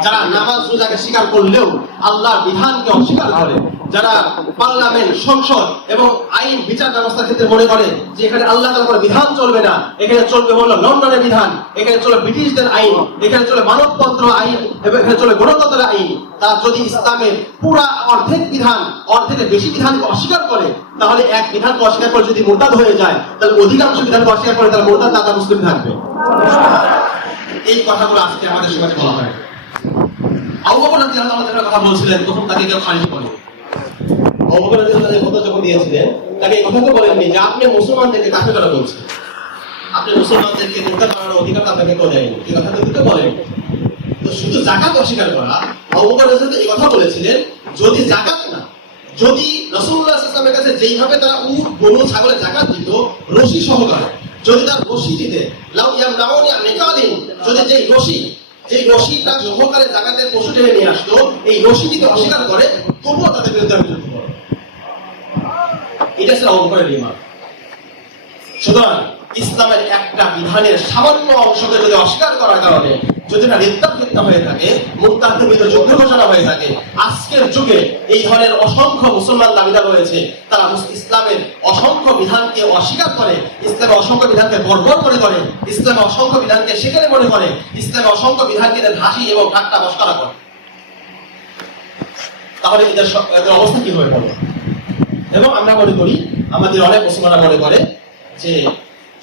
যারা নামাজ রোজাকে স্বীকার করলেও আল্লাহর বিধানকে অস্বীকার করে, যারা পার্লামেন্ট, সংসদ এবং আইন বিচার ব্যবস্থার ক্ষেত্রে মনে করে যে এখানে আল্লাহ তাআলার কোনো বিধান চলবে না, এখানে চলবে হলো লন্ডনের বিধান, এখানে চলবে ব্রিটিশদের আইন, এখানে চলবে মানবতন্ত্র আইন এবং এখানে চলবে গণতন্ত্রের আইন। তারা যদি ইসলামের পুরা অর্ধেক বিধান, অর্ধেকের বেশি বিধানকে অস্বীকার করে, তাহলে এক বিধানকে অস্বীকার করে যদি মুরতাদ হয়ে যায়, তাহলে অধিকাংশ বিধানকে অস্বীকার করে তারা মুরতাদ না, তারা মুসলিম থাকবে। এই কথাগুলো আজকে আমাদের সমাজে বলা হয়। আবু বকর রাদিয়াল্লাহু তাআলা কথা বলছিলেন, তখন তাকে কেউ খারিজ করে। আবু বকর রাদিয়াল্লাহু তাআলা কথা যখন দিয়েছিলেন, তাকে এই কথা তো বলেননি যে আপনি মুসলমানদেরকে কাফের করা বলছেন, আপনি মুসলমানদেরকে মুরতাদ করার অধিকার আপনাকে কেউ দেয়নি, এই কথা তো বলেন। তো শুধু যাকাত অস্বীকার করা, আবু বকর রাদিয়াল্লাহু তাআলা এই কথা বলেছিলেন যদি যাকাত না, যদি রাসূলুল্লাহ সাল্লাল্লাহু আলাইহি ওয়াসাল্লামের কাছে যেইভাবে তারা উট, গরু, ছাগলের যাকাত দিত রশি সহকারে, যদি তার রশি দিতে লাউ ইয়ামনাউনি আনিকালিন, যদি যেই রশিটা সহকারে যাকাতের পশু টেনে নিয়ে আসতো, এই রশি দিতে অস্বীকার করে, তবুও তাদের বিরুদ্ধে আমি যুদ্ধ করব। এটা ছিল আবু বকরের ঈমান। সুতরাং ইসলামের একটা বিধানের সামান্য অংশকে যদি অস্বীকার করার কারণে যদি না রিদ্দাত ফিতনা হয়ে থাকে, মুরতাদদের বিরুদ্ধে যুদ্ধ ঘোষণা হয়ে থাকে, আজকের যুগে এই ধরনের অসংখ্য মুসলমান দাবিদার রয়েছে, তারা ইসলামের অসংখ্য বিধানকে অস্বীকার করে, ইসলামের অসংখ্য বিধানকে বর্বর করে, ইসলামের অসংখ্য বিধানকে সেখানে মনে করে, ইসলামের অসংখ্য বিধানকে হাসি এবং ঠাট্টা মশকরা করে। তাহলে এদের অবস্থা কি হয়ে পড়ে? এবং আমরা মনে করি, আমাদের অনেক মুসলমানরা মনে করে যে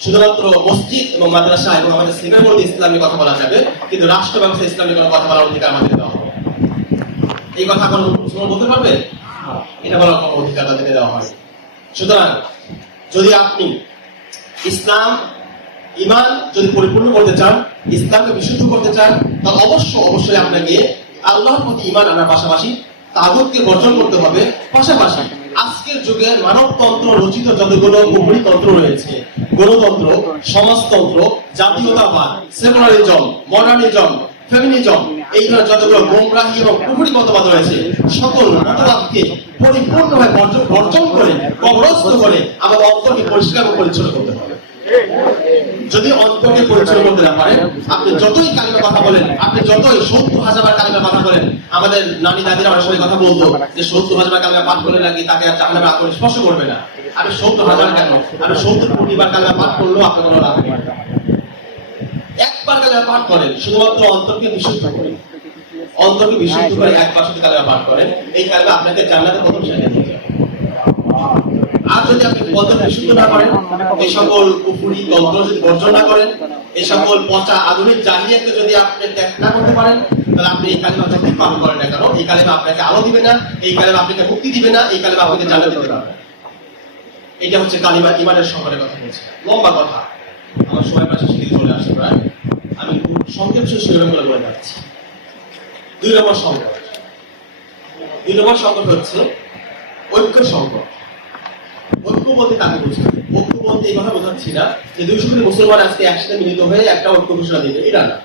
শুধুমাত্র মসজিদ এবং মাদ্রাসা এবং আমাদের সিনেমার মধ্যে ইসলামী কথা বলা যাবে, কিন্তু রাষ্ট্র ব্যবস্থা ইসলামী কোনো কথা বলার অধিকার আমাদের দেওয়া হবে। এই কথা কোনো মুসলমান বলতে পারবে? এটা বলার কোনো অধিকার তাদেরকে দেওয়া হয়। সুতরাং যদি আপনি ইসলাম ঈমান যদি পরিপূর্ণ করতে চান, ইসলামকে বিশুদ্ধ করতে চান, তাহলে অবশ্যই আপনাকে আল্লাহর প্রতি ঈমান আনার পাশাপাশি তাগুতকে বর্জন করতে হবে। পাশাপাশি আজকের যুগে মানবতন্ত্র রচিত যতগুলো কুফরি তন্ত্র রয়েছে, গণতন্ত্র, সমাজতন্ত্র, জাতীয়তাবাদ, সেকুলারিজম, মডার্নিজম, ফেমিনিজম, এই ধরনের যতগুলো গোমরাহী এবং কুফরি মতবাদ রয়েছে, সকল মতবাদকে পরিপূর্ণভাবে বর্জন করে, কবরস্থ করে আমাদের অন্তরকে পরিষ্কার ও পরিচ্ছন্ন করতে হবে। যদি অন্তরকে পরিচ্ছন্ন করতে না পারেন, আপনি যতই কালিমা কথা বলেন, আপনি যতই 70,000 কালিমা কথা বলেন, আমাদের নানি দাদিরা আমার সঙ্গে কথা বলতো যে 70,000 কালিমা পাঠ করলে নাকি তাকে আর জাহান্নামে আগুন স্পর্শ করবে না। আপনি 70,000 কেন, আপনি 70 কোটি বার কালিমা পাঠ করলেও আপনার কোনো লাভ নেই। একবার কালিমা পাঠ করেন, শুধুমাত্র অন্তরকে বিশুদ্ধ করে, অন্তরকে বিশুদ্ধ করে একবার শুধু কালিমা পাঠ করেন, এই কালিমা আপনাকে জান্নাতে প্রথম জায়গায় নিয়ে যাবে। আর যদি আপনি অন্তর বিশুদ্ধ না করেন, এই সকল কুফরি তন্ত্র যদি বর্জন না করেন, এই সকল পচা আধুনিক জাহিলিয়াতকে যদি আপনি ত্যাগ না করতে পারেন, তাহলে আপনি এই কালিমা যতই পালন করেন না কেন, এই কালিমা আপনাকে আলো দিবে না, এই কালিমা আপনাকে মুক্তি দিবে না, এই কালিমা আপনাকে জান্নাত দিবে না। এটা হচ্ছে কালিমা ঈমানের সংকটের কথা বলছি। লম্বা কথা, আমার সময় পাশে সেদিকে চলে আসছে প্রায়। আমি খুব সংক্ষেপ শিরোনামগুলো বলে যাচ্ছি। 2 নম্বর সংকট। 2 নম্বর সংকট হচ্ছে ঐক্য সংকট। ঐক্য বলতে কাকে বোঝায়? ঐক্য বলতে এই কথা বোঝাচ্ছি না যে 200 কোটি মুসলমান আজকে একসাথে মিলিত হয়ে একটা ঐক্য ঘোষণা দিবে, এটা না।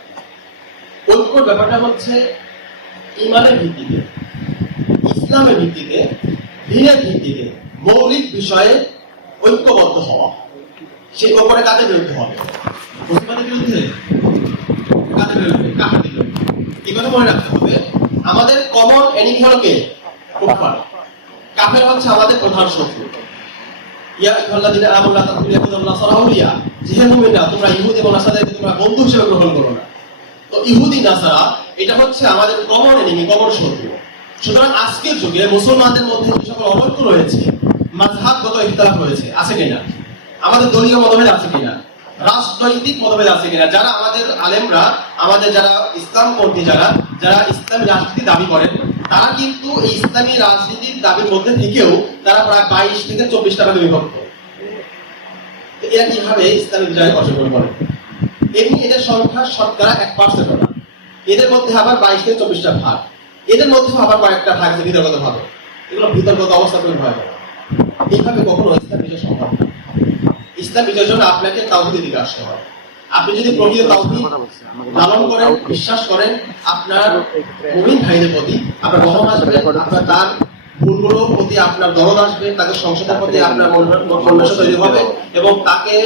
ঐক্যর ব্যাপারটা হচ্ছে ঈমানের ভিত্তিতে, ইসলামের ভিত্তিতে, দ্বীনের ভিত্তিতে মৌলিক বিষয়ে ঐক্যবদ্ধ হওয়া। সেই ব্যাপারে কাদের বিরুদ্ধে হবে? মুসলমানদের বিরুদ্ধে? কাদের বিরুদ্ধে? কাফেরদের বিরুদ্ধে। এই কথা মনে রাখতে হবে। আমাদের কমন এনিমি হলো কে? কুফার। কাফের হচ্ছে আমাদের প্রধান শত্রু। ইয়া আইয়ুহাল্লাযীনা আমানু লা তাকুলু ইয়াহুদা ওয়া নাসারা আউলিয়া, যে মুমিনরা তোমরা ইহুদি এবং নাসারাদেরকে তোমরা বন্ধু হিসেবে গ্রহণ করো না। তো ইহুদি নাসারা এটা হচ্ছে আমাদের কমন এনিমি, কমন শত্রু। সুতরাং আজকের যুগে মুসলমানদের মধ্যে যে সকল অনৈক্য রয়েছে, মাযহাবগত ইখতিলাফ রয়েছে, আছে কিনা? আমাদের দলীয় মতভেদ আছে কিনা? রাজনৈতিক মতভেদ আছে কিনা? যারা আমাদের আলেমরা, আমাদের যারা ইসলামপন্থী, যারা ইসলামী রাজনীতি দাবি করেন, তারা কিন্তু এই ইসলামী রাজনীতির দাবির মধ্যে থেকেও তারা প্রায় 22 থেকে 24টা ভাগে বিভক্ত। এরা কিভাবে ইসলামী বিজয় অর্জন করে? এমনি এদের সংখ্যা শতকরা 1% না। এদের মধ্যে আবার 22 থেকে 24টা ভাগ, এদের মধ্যে আবার কয়েকটা ভাগ আছে বিতর্কত ভাবে। এগুলো বিতর্কত অবস্থা তৈরি হয়। এইভাবে কখনো ইসলাম বিজয় সম্ভব না। ইসলাম বিজয়ের জন্য আপনাকে তাওহীদের দিকে আসতে হবে। আপনি যদি প্রকৃত তাওহীদ লালন করেন, বিশ্বাস করেন, আপনার মুমিন ভাইদের প্রতি আপনার রহম আসবে, আপনার তার ভুলগুলোর প্রতি আপনার দরদ আসবে, তাকে সংশোধনের প্রতি আপনার মনোনয়ন তৈরি হবে, এবং তাকে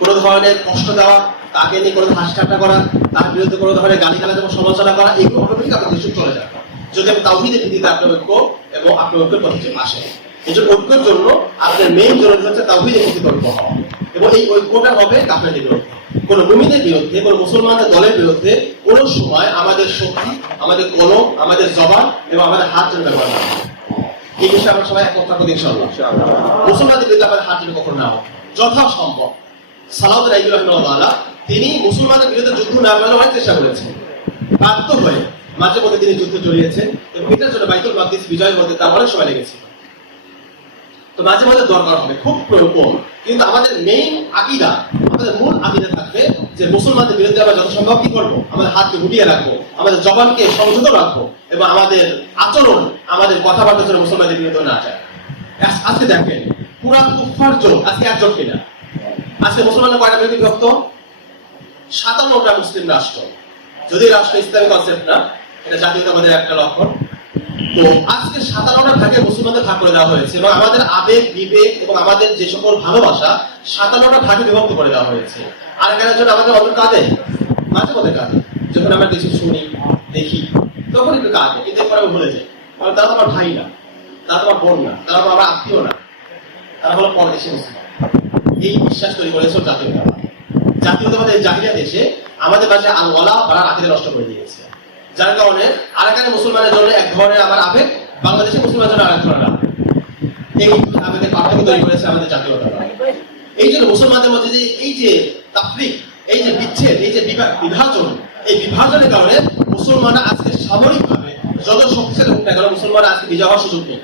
কোনো ধরনের কষ্ট দেওয়া, তাকে নিয়ে কোনো হাসি ঠাট্টা করা, তার বিরুদ্ধে কোনো ধরনের গালিগালাজ এবং সমালোচনা করা, এগুলো অটোমেটিক আপনার দেশে চলে যাবে যদি আপনি তাওহীদের ভিত্তিতে আপনার ঐক্য এবং আপনার ঐক্যের পথে আসে। এই জন্য ঐক্যের জন্য আপনার মেইন জরুরি হচ্ছে তাওহীদের ভিত্তিতে ঐক্য হওয়া, এবং এই ঐক্যটা হবে কাফেরদের বিরুদ্ধে। কোন মুমিনের বিরুদ্ধে, কোন মুসলমানদের দলের বিরুদ্ধে কোন সময় আমাদের শক্তি, আমাদের কলম, আমাদের জবান এবং আমাদের হাত যেন ব্যবহার না হয়। এই বিষয়ে আমরা সবাই একমত থাকবো ইনশাআল্লাহ। মুসলমানদের বিরুদ্ধে আমাদের হাত যেন কখনো না হয়, যথাসম্ভব। সালাউদ্দিন আইয়ুবী রাহিমাহুল্লাহ তিনি মুসলমানদের বিরুদ্ধে যুদ্ধ না করার অনেক চেষ্টা করেছেন, বাধ্য হয়ে মাঝে মধ্যে তিনি যুদ্ধে জড়িয়েছেন, এবং এটার জন্য বাইতুল মাকদিস বিজয় হতে তার অনেক সময় লেগেছিল। তো মাঝে মাঝে দরকার হবে, খুব প্রয়োজন। কিন্তু আমাদের মেইন আকীদা, আমাদের মূল আকীদা থাকবে যে মুসলমানদের বিরুদ্ধে আমরা যত সম্ভব কি করবো, আমাদের হাতকে গুটিয়ে রাখবো, আমাদের জবানকে সংযত রাখবো, এবং আমাদের আচরণ, আমাদের কথাবার্তা যেন মুসলমানদের বিরুদ্ধে না যায়। আজকে দেখেন পুরা কুফফার জোট আজকে একজোট কিনা? আজকে মুসলমানরা কয়টা বিরুদ্ধে বিভক্ত? 57টা মুসলিম রাষ্ট্র। যদি রাষ্ট্র ইসলামিক কনসেপ্ট না, এটা জাতীয়তাবাদের একটা লক্ষণ। তো আজকে 57টা ভাগে মুসলমানদের ভাগ করে দেওয়া হয়েছে, এবং আমাদের আবেগ, বিবেক এবং আমাদের যে সকল ভালোবাসা 57টা ভাগে বিভক্ত করে দেওয়া হয়েছে। আর এখানে জন্য আমাদের অন্তর কাঁদে, মাঝে মধ্যে কাঁদে, যখন আমরা কিছু শুনি, দেখি, তখন একটু কাঁদে, কিন্তু এরপর আমি ভুলে যাই, কারণ তারা তো আমার ভাই না, তারা তো আমার বোন না, তারা তো আমার আত্মীয় না, তারা হলো পরদেশী মুসলিম। এই বিশ্বাস তৈরি করেছে জাতীয়তাবাদ। জাতীয়তাবাদের জাহিলিয়াত দেশে আমাদের কাছে আল ওয়ালা বাড়ার আকীদা নষ্ট করে দিয়েছে, যার কারণে আরাকানে মুসলমানের জন্য এক ধরনের আমার আবেগ, বাংলাদেশের মুসলমানের জন্য আরেক ধরনের আবেগ। এই আবেগের পার্থক্য তৈরি করেছে আমাদের জাতীয়তাবাদ। এই জন্য মুসলমানদের মধ্যে যে এই যে তাফরিক, এই যে বিচ্ছেদ, এই যে বিভাজন, এই বিভাজনের কারণে মুসলমানরা আজকে সামরিকভাবে যত শক্তিশালী হোক না কেন, মুসলমানরা আজকে বিজয় হওয়ার সুযোগ নেই।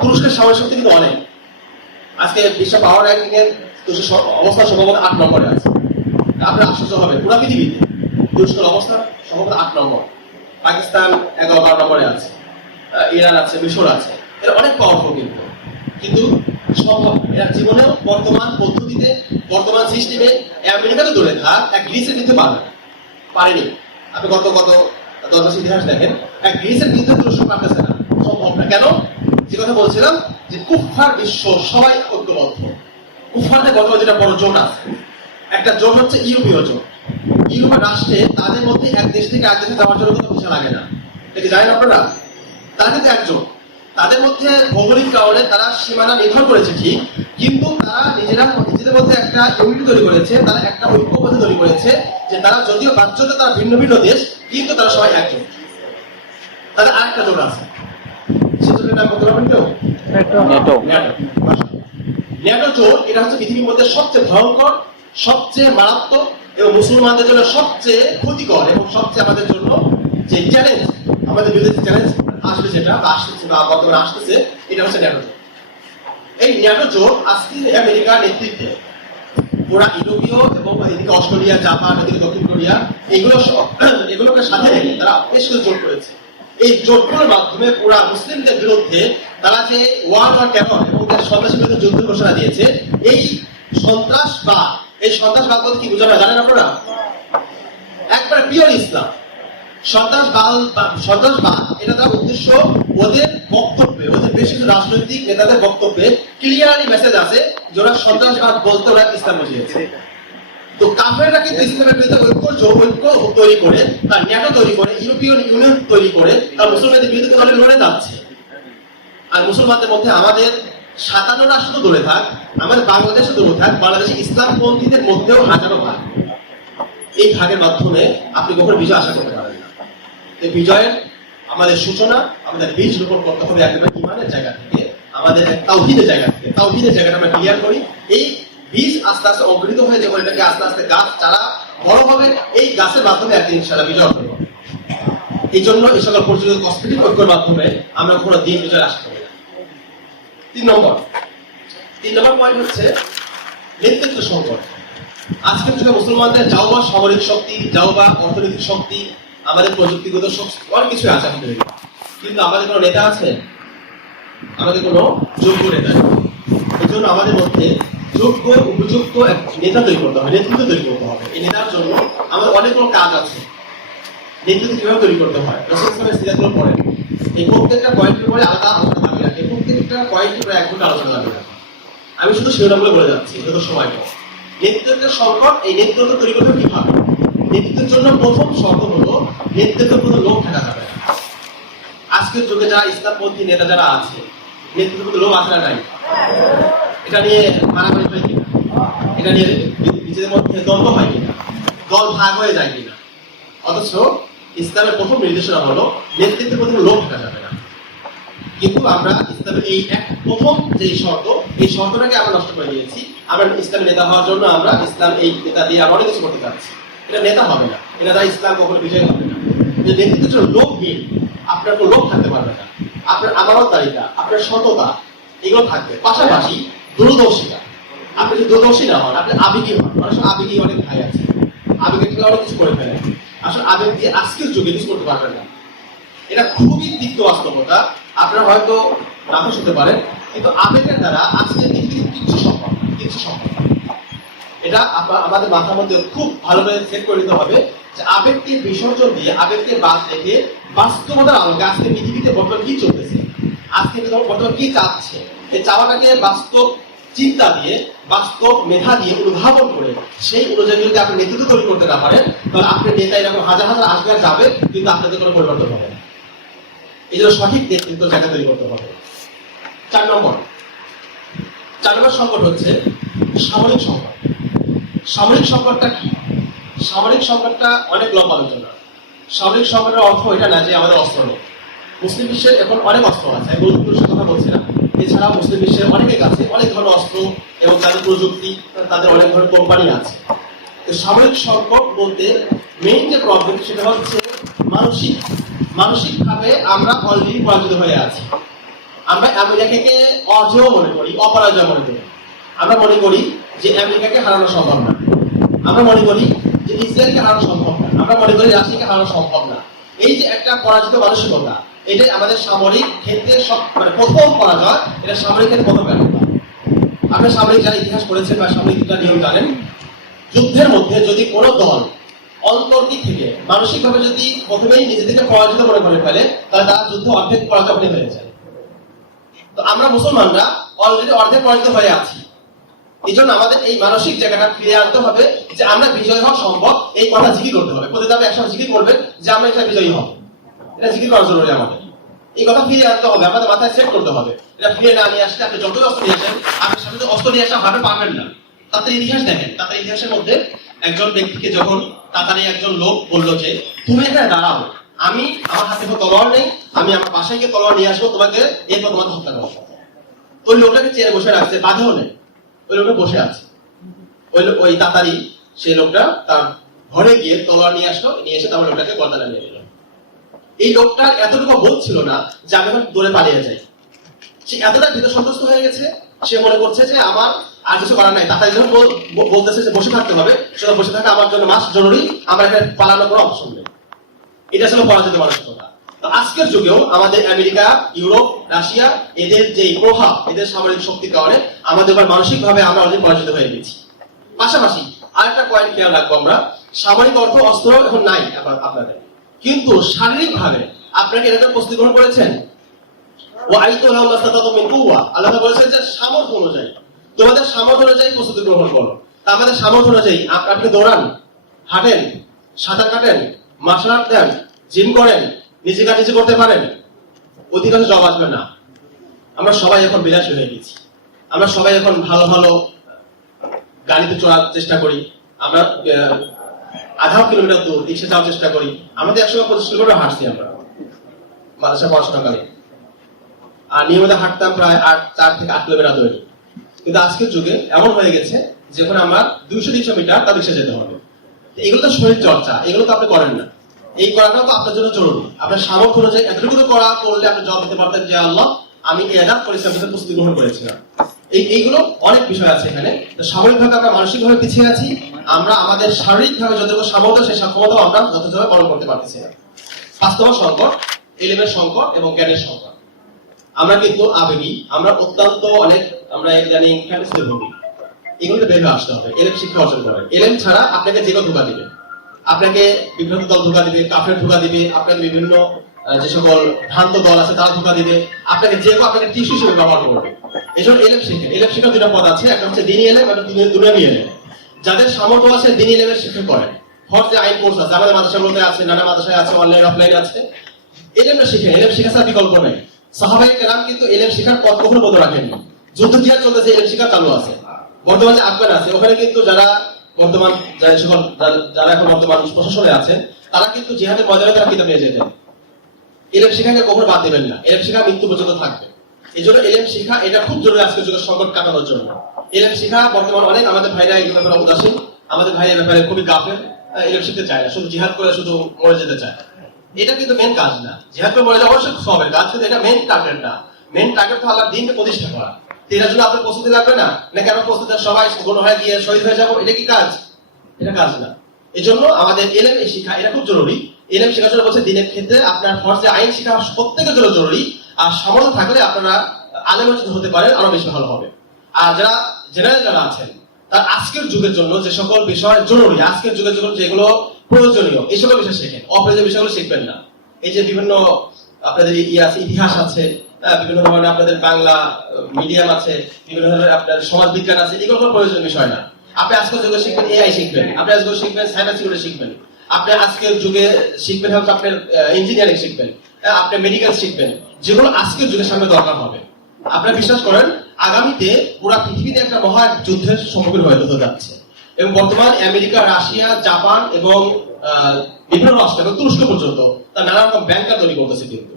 তুরস্কের সামরিক শক্তি কিন্তু অনেক। আজকে বিশ্ব পাওয়ার র্যাঙ্কিং এর অবস্থা সম্ভবত 8 নম্বরে আছে। আপনার আশ্চর্য হবে, পুরো পৃথিবীতে তুরস্কের অবস্থা সম্ভবত 8 নম্বর। পাকিস্তান 11-12 নম্বরে আছে, ইরান আছে, মিশর আছে। এরা অনেক পাওয়ারফুল, কিন্তু সম্ভব এরা জীবনেও বর্তমান পদ্ধতিতে, বর্তমান সিস্টেমে আমেরিকা তো দূরে থাক, এক গ্রিসের বিরুদ্ধে পারেনি। আপনি গত 10 বছর ইতিহাস দেখেন, এক গ্রিসের বিরুদ্ধে তুরস্ক পারতেছে না, সম্ভব না। কেন? যে কথা বলছিলাম যে কুফফার বিশ্ব সবাই ঐক্যবদ্ধ। কুফফারদের বর্তমানে যেটা বড় জোট আছে, একটা জোট হচ্ছে ইউরোপীয় জোট। ইউরোপের রাষ্ট্রে তাদের মধ্যে এক দেশ থেকে এক দেশে যাওয়ার জন্য কোনো ভিসা লাগে না, এটা জানেন আপনারা? তারা কিন্তু একজন, তাদের মধ্যে ভৌগোলিক কারণে তারা সীমানা নির্ভর করেছে ঠিক, কিন্তু তারা নিজেদের মধ্যে একটা ইউনিটি তৈরি করেছে, তারা একটা ঐক্যবদ্ধ তৈরি করেছে যে তারা যদিও বাহ্যতে তারা ভিন্ন ভিন্ন দেশ, কিন্তু তারা সবাই একজন। তাদের আরেকটা জোট আছে, সে জোটের নাম বলতে পারবেন কেউ? ন্যাটো জোট। এটা হচ্ছে পৃথিবীর মধ্যে সবচেয়ে ভয়ঙ্কর, সবচেয়ে মারাত্মক এবং মুসলমানদের জন্য সবচেয়ে ক্ষতিকর এবং সবচেয়ে আমাদের জন্য যে চ্যালেঞ্জ, আমাদের বিরুদ্ধে চ্যালেঞ্জ আসবে, যেটা আসতেছে বা বর্তমানে আসতেছে, এটা হচ্ছে ন্যাটো জোট। এই ন্যাটো জোট আজকে আমেরিকার নেতৃত্বে পুরা ইউরোপীয় এবং এদিকে অস্ট্রেলিয়া, জাপান, এদিকে দক্ষিণ কোরিয়া, এগুলোকে সাথে রেখে তারা বেশ কিছু জোট করেছে। এই জোটগুলোর মাধ্যমে পুরা মুসলিমদের বিরুদ্ধে তারা যে ওয়ার অন টেরর এবং সন্ত্রাসের বিরুদ্ধে যুদ্ধ ঘোষণা দিয়েছে। এই সন্ত্রাসবাদ বলতে কি বোঝানো জানেন আপনারা? একবারে পিওর ইসলাম। সন্ত্রাসবাদ এটা তার উদ্দেশ্য, ওদের বক্তব্যে, ওদের বেশ কিছু রাজনৈতিক নেতাদের বক্তব্যে ক্লিয়ারলি মেসেজ আছে যে ওরা সন্ত্রাসবাদ বলতে ওরা ইসলাম বুঝিয়েছে। তো কাফেররা কিন্তু ইসলামের বিরুদ্ধে ঐক্য তৈরি করে, তার ন্যাটো তৈরি করে, ইউরোপিয়ান ইউনিয়ন তৈরি করে, তার মুসলমানদের বিরুদ্ধে তাহলে লড়ে যাচ্ছে। আর মুসলমানদের মধ্যে আমাদের 57 রাষ্ট্র দূরে থাক, আমাদের বাংলাদেশে দূরে থাক, বাংলাদেশে ইসলামপন্থীদের মধ্যেও হাজারো ভাগ। এই ভাগের মাধ্যমে আপনি কখনো বিজয় আশা করতে পারেন না। এই বিজয়ের আমাদের সূচনা, আমাদের বীজ রোপণ করতে হবে একেবারে ইমানের জায়গা থেকে, আমাদের তাওহীদের জায়গা থেকে। তাওহীদের জায়গাটা আমরা ক্লিয়ার করি, এই বীজ আস্তে আস্তে অঙ্কুরিত হয়ে যাবে, এটাকে আস্তে আস্তে গাছ চারা বড় হবে। এই গাছের মাধ্যমে একদিন ইনশাআল্লাহ বিজয় অর্জন হবে। এই জন্য এই সকল পরিচিত কসমেটিক ঐক্যের মাধ্যমে আমরা কোনো দিন বিজয় আশা করি না। 3 নম্বর পয়েন্ট হচ্ছে নেতৃত্ব সংকট। আজকের যুগে মুসলমানদের যাও বা সামরিক শক্তি, যাও বা অর্থনৈতিক শক্তি, আমাদের প্রযুক্তিগত শক্তি, অনেক কিছু আছে আমাদের, কিন্তু আমাদের কোনো নেতা আছে? আমাদের কোনো যোগ্য নেতা নেই। এই জন্য আমাদের মধ্যে যোগ্য উপযুক্ত নেতা তৈরি করতে হবে, নেতৃত্ব তৈরি করতে হবে। এই নেতার জন্য আমাদের অনেকগুলো কাজ আছে। নেতৃত্ব কিভাবে তৈরি করতে হয় রাসূল সাল্লাল্লাহু আলাইহি ওয়াসাল্লাম পড়েন, এই প্রত্যেকটা পয়েন্টের পরে আলাদা আলোচনা দাবি রাখে, প্রত্যেকটা পয়েন্টে প্রায় 1 ঘন্টা আলোচনা দাবি রাখে। আমি শুধু শিরোনামগুলো বলে যাচ্ছি, যত সময় পাই। নেতৃত্বের সংকট, এই নেতৃত্ব তৈরি করতে কিভাবে? নেতৃত্বের জন্য প্রথম শর্ত হলো নেতৃত্বের কোনো লোক থাকা যাবে না। আজকের যুগে যারা ইসলামপন্থী নেতা যারা আছে, নেতৃত্বের কোনো লোক আছে না নাই? এটা নিয়ে মারামারি হয় কিনা, এটা নিয়ে নিজেদের মধ্যে দ্বন্দ্ব হয় কিনা, দল ভাগ হয়ে যায় কিনা। অথচ ইসলামের প্রথম নির্দেশনা হলো নেতৃত্বের প্রতি লোক থাকা যাবে না। কিন্তু আমরা ইসলামের এই প্রথম যে শর্ত, এই শর্তটাকে আমরা নষ্ট করে দিয়েছি। আমরা ইসলামের নেতা হওয়ার জন্য আমরা ইসলাম এই নেতা দিয়ে আমরা অনেক কিছু করতে চাচ্ছি। এটা নেতা হবে না, এটা দ্বারা ইসলাম কখনো বিজয় হবে না। যে নেতৃত্বের জন্য লোকহীন, আপনার কোনো লোক থাকতে পারবে না। আপনার আমানতদারিতা, আপনার সততা, এগুলো থাকবে। পাশাপাশি দূরদর্শিতা, আপনি যদি দূরদর্শী না হন, আপনি আবেগী হন। মানুষ আবেগী অনেক ভাই আছে, আবেগের থেকে অনেক কিছু করে ফেলে। আসলে আবেগ দিয়ে আজকের যুগে কিছু করতে পারবেন না। এটা খুবই তিক্ত বাস্তবতা। আপনারা হয়তো নাকশ হতে পারেন, কিন্তু আবেগের দ্বারা আজকের পৃথিবীতে কিচ্ছু সম্ভব। এটা আমাদের মাথার মধ্যে খুব ভালোভাবে সেট করে নিতে হবে যে আবেগকে বিসর্জন দিয়ে, আবেগকে বাদ রেখে বাস্তবতার আলোকে আজকে পৃথিবীতে বর্তমানে কি চলতেছে, আজকে বর্তমানে কি চাচ্ছে, এই চাওয়াটাকে বাস্তব চিন্তা দিয়ে, বাস্তব মেধা দিয়ে উদ্ভাবন করে সেই অনুযায়ী যদি আপনি নেতৃত্ব তৈরি করতে না পারেন, তাহলে আপনার নেতা এরকম হাজার হাজার আসবে আর যাবে, কিন্তু আপনাদের কোনো পরিবর্তন হবে না। এই জন্য সঠিক নেতৃত্ব জায়গা তৈরি করতে হবে। 4 নম্বর সংকট হচ্ছে সামরিক সংকট। সামরিক সংকটটা কি? সামরিক সংকটটা অনেক লম্বা আলোচনা। সামরিক সংকটের অর্থ এটা না যে আমাদের অস্ত্র নেই। মুসলিম বিশ্বের এখন অনেক অস্ত্র আছে। আমি গুরুত্বপূর্ণ কথা বলছিলাম, এই এছাড়া মুসলিম বিশ্বের অনেকের কাছে অনেক ধরনের অস্ত্র এবং তাদের প্রযুক্তি, তাদের অনেক ধরনের কোম্পানি আছে। তো সামরিক সংকট বলতে মেইন যে প্রবলেম সেটা হচ্ছে মানসিকভাবে আমরা অলরেডি পরাজিত হয়ে আছি। আমরা আমেরিকাকে অজেয় মনে করি, অপরাজয় মনে করি। আমরা মনে করি যে আমেরিকাকে হারানো সম্ভব না। আমরা মনে করি যে ইসরায়েলকে হারানো সম্ভব না। আমরা মনে করি রাশিয়াকে হারানো সম্ভব না। এই যে একটা পরাজিত মানসিকতা, এটাই আমাদের সামরিক ক্ষেত্রে প্রথম পরাজয়। এটা সামরিক ক্ষেত্রে প্রথম ব্যর্থতা। আপনার সামরিক যারা ইতিহাস পড়েছেন বা সামরিক নিয়ম জানেন, যুদ্ধের মধ্যে যদি কোনো দল অন্তর্দিক থেকে মানসিকভাবে যদি প্রথমেই নিজেদেরকে পরাজিত মনে করে ফেলে, তাহলে তারা যুদ্ধ অর্ধেক পরাজয় হয়ে যায়। তো আমরা মুসলমানরা অলরেডি অর্ধেক পরাজিত হয়ে আছি। এই জন্য আমাদের এই মানসিক জায়গাটা ফিরে আনতে হবে যে আমরা বিজয় হওয়া সম্ভব। এই কথা জিকির করতে হবে, প্রতিদিন আপনি একসাথে জিকির করবেন যে আমরা এটা বিজয়ী হব। এটা জিকির করা জরুরি আমাদের। এই কথা ফিরে আনতে হবে, আমাদের মাথায় সেট করতে হবে। এটা ফিরে না নিয়ে আসলে আপনি যত অস্ত্র নিয়ে আসেন, আপনি সামনে অস্ত্র নিয়ে আসা ভাবে পারবেন না। তাদের ইতিহাস দেখেন, তাদের ইতিহাসের মধ্যে একজন ব্যক্তিকে যখন তাতারি একজন লোক বললো যে তুমি এখানে দাঁড়াও, আমি আমার হাতে কোনো তলোয়ার নেই, আমি আমার বাসায় গিয়ে তলোয়ার নিয়ে আসবো, তোমাকে এরপর তোমাকে হত্যা করবো। তো ওই লোকটাকে চেয়ারে বসে রাখছে, বাধেও নেই, ওই লোকটা বসে আছে। ওই তাতারি সেই লোকটা তার ঘরে গিয়ে তলোয়ার নিয়ে আসলো, নিয়ে এসে তারপর লোকটাকে গর্দানে নিয়ে গেল। এই লোকটার এতটুকু বোধ ছিল না যে আমি এখন দৌড়ে পালিয়ে যাই। সে এতটা ভীত সন্ত্রস্ত হয়ে গেছে, সে মনে করছে যে আমার আর কিছু করার নাই। তাতারি যখন বলতেছে যে বসে থাকতে হবে, সেটা বসে থাকা আমার জন্য মাস জরুরি, আমার এখানে পালানোর কোনো অপশন নেই। এটা ছিল পরাজিত মানসিকতা। আজকের যুগেও আমাদের আমেরিকা, ইউরোপ, রাশিয়া, এদের যে প্রভাব, এদের সামরিক শক্তির কারণে আমাদের মানসিক ভাবে আমরা অনেক পরাজিত হয়ে গেছি। পাশাপাশি আরেকটা পয়েন্ট খেয়াল রাখবো আমরা, সামরিক অর্থ অস্ত্র এখন নাই আপনাদের, কিন্তু শারীরিক ভাবে আপনাকে এরকম প্রস্তুতি গ্রহণ করেছেন। আল্লাহ বলেছেন যে সামর্থ্য অনুযায়ী, তোমাদের সামর্থ্য অনুযায়ী প্রস্তুতি গ্রহণ করো। আমাদের সামর্থ্য অনুযায়ী আপনি দৌড়ান, হাঁটেন, সাঁতার কাটেন, মার্শাল আর্ট দেন, জিম করেন, নিজে কাজ নিজে করতে পারেন, অধিকাংশ জব আসবে না। আমরা সবাই এখন বিলাসী হয়ে গেছি। আমরা সবাই এখন ভালো ভালো গাড়িতে চড়ার চেষ্টা করি। আমরা আধা কিলোমিটার দূর রিক্সা যাওয়ার চেষ্টা করি। আমাদের 125 কিলোমিটার হাঁটছি আমরা মাদ্রাসা পড়াশোনাকালে, আর নিয়মিত হাঁটতাম প্রায় 4 থেকে 8 কিলোমিটার দূরে। কিন্তু আজকের যুগে এমন হয়ে গেছে যখন আমরা 200-300 মিটার তার রিক্সা যেতে হবে। এগুলো তো শরীর চর্চা, এগুলো তো আপনি করেন না। এই করাটা তো আপনার জন্য জরুরি। আপনার সামর্থ্য অনুযায়ী এতটুকু করলে আপনি জবাব দিতে পারতেন যে আল্লাহ, আমি এই আজাদ পরিশ্রমের সাথে প্রস্তুতি গ্রহণ করেছিলাম। এইগুলো অনেক বিষয় আছে এখানে। সামরিকভাবে আমরা মানসিকভাবে পিছিয়ে আছি, আমরা আমাদের শারীরিকভাবে যতটুকু সামর্থ্য সেই সক্ষমতা আমরা যথাযথভাবে পালন করতে পারতেছি না। বাস্তব সংকট, এলিমের সংকট এবং জ্ঞানের সংকট। আমরা কিন্তু আবেগী, আমরা অত্যন্ত আমরা ইদানিং ফ্যান্টাসিতে ভুগি। এগুলোতে বের হয়ে আসতে হবে। এলএম শিক্ষা অর্জন করে। এলএম ছাড়া আপনাকে যে কেউ ধোঁকা দিবে, আপনাকে বিভিন্ন দল ধোঁকা দিবে, কাফের ধোঁকা দিবে, আপনাকে বিভিন্ন যে সকল ভ্রান্ত দল আছে তারা ধোঁকা দিবে, আপনাকে যে কেউ আপনাকে টিস্যু হিসেবে ব্যবহার করবে। এই জন্য এলএম শিক্ষা, দুটা পদ আছে, একটা হচ্ছে দিনী এলএম, একটা দুনিয়াবি এলএম। যাদের সামর্থ্য আছে দিনী এলএমের শিক্ষা করেন। হর যে আইন কোর্স আছে আমাদের মাদ্রাসাগুলোতে আছে, নানা মাদ্রাসায় আছে, অনলাইন অফলাইন আছে। এলএমটা শিখেন, এলএম শিক্ষা ছাড়া বিকল্প নেই। সাহাবায়ে কেরাম কিন্তু এলএম শিক্ষার পথ কখনো বন্ধ রাখেননি। যুদ্ধ জিহাদ চলতেছে, এলএম শিক্ষা চালু আছে। বর্তমানে আফগান আছে, ওখানে কিন্তু যারা এখন বর্তমান প্রশাসনে আছেন, তারা কিন্তু জিহাদের ময়দানে তারা কিতাব নিয়ে যেতেন। এলএম শিক্ষাকে কখনো বাদ দিবেন না, এলএম শিক্ষা মৃত্যু পর্যন্ত থাকবে। এই জন্য এলএম শিক্ষা এটা খুব জরুরি আজকের যুগের সংকট কাটানোর জন্য। এলএম শিক্ষা বর্তমানে আমাদের ভাইরা এই ব্যাপারে উদাসীন, আমাদের ভাইয়ের ব্যাপারে খুবই গাফেল, এলএম শিখতে চায় না, শুধু জিহাদ করে শুধু মরে যেতে চায়। এটা কিন্তু মেন কাজ না। জিহাদ করে মরে যাওয়া অবশ্যই সবের কাজ, কিন্তু এটা মেন টার্গেট না। মেন টার্গেট তো আল্লাহর দ্বীনকে প্রতিষ্ঠা করা। এটার জন্য আপনার প্রস্তুতি লাগবে না, নাকি আমরা প্রস্তুতি সবাই গুণ হয়ে গিয়ে শহীদ হয়ে যাবো, এটা কি কাজ? এটা কাজ না। এই জন্য আমাদের এলএম শিক্ষা এটা খুব জরুরি। এলএম শেখার জন্য বলছে দিনের ক্ষেত্রে আপনার ফরজে আইন শিক্ষা প্রত্যেকের জন্য জরুরি। আর সামর্থ্য থাকলে আপনারা আলেমের যদি হতে পারেন আরো বেশি ভালো হবে। আর যারা জেনারেল যারা আছেন, তার আজকের যুগের জন্য যে সকল বিষয় জরুরি, আজকের যুগের জন্য যেগুলো প্রয়োজনীয়, এই সকল বিষয় শেখেন। অপ্রয়োজনীয় বিষয়গুলো শিখবেন না। এই যে বিভিন্ন আপনাদের ইতিহাস আছে, বিভিন্ন ধরনের আপনাদের বাংলা মিডিয়াম আছে, বিভিন্ন ধরনের আপনার সমাজ বিজ্ঞান আছে, এগুলো কোনো প্রয়োজনীয় বিষয় না। আপনি আজকের যুগে শিখবেন এআই শিখবেন, আপনি আজকে শিখবেন সাইবার সিকিউরিটি শিখবেন, আপনি আজকের যুগে শিখবেন হয়তো আপনার ইঞ্জিনিয়ারিং শিখবেন, আপনি মেডিকেল শিখবেন, যেগুলো আজকের যুগের সামনে দরকার হবে। আপনারা বিশ্বাস করেন আগামীতে পুরো পৃথিবীতে একটা মহা যুদ্ধের সম্মুখীন হতে যাচ্ছে। এবং বর্তমান আমেরিকা, রাশিয়া, জাপান এবং বিভিন্ন রাষ্ট্র এবং তুরস্ক পর্যন্ত তার নানা রকম ব্যাংকার তৈরি করতেছে। কিন্তু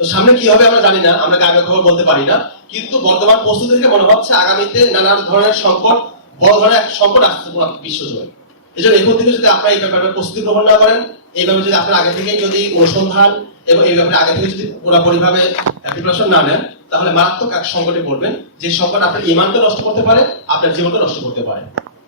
তো সামনে কি হবে আমরা জানি না, আমরা আগে খবর বলতে পারি না। কিন্তু বর্তমান প্রস্তুতি থেকে মনে হচ্ছে আগামীতে নানা ধরনের সংকট, বড় ধরনের এক সংকট আসছে পুরো বিশ্ব জুড়ে। এই জন্য এখন থেকে যদি আপনারা এই ব্যাপারে প্রস্তুতি গ্রহণ না করেন, এইভাবে যদি আপনারা আগে থেকে যদি অনুসন্ধান এবং এই ব্যাপারে আগে থেকে যদি পুরোপুরিভাবে প্রিপারেশন না নেন, তাহলে মারাত্মক এক সংকটে পড়বেন, যে সংকট আপনার ইমানকে নষ্ট করতে পারে, আপনার জীবনকে নষ্ট করতে পারে।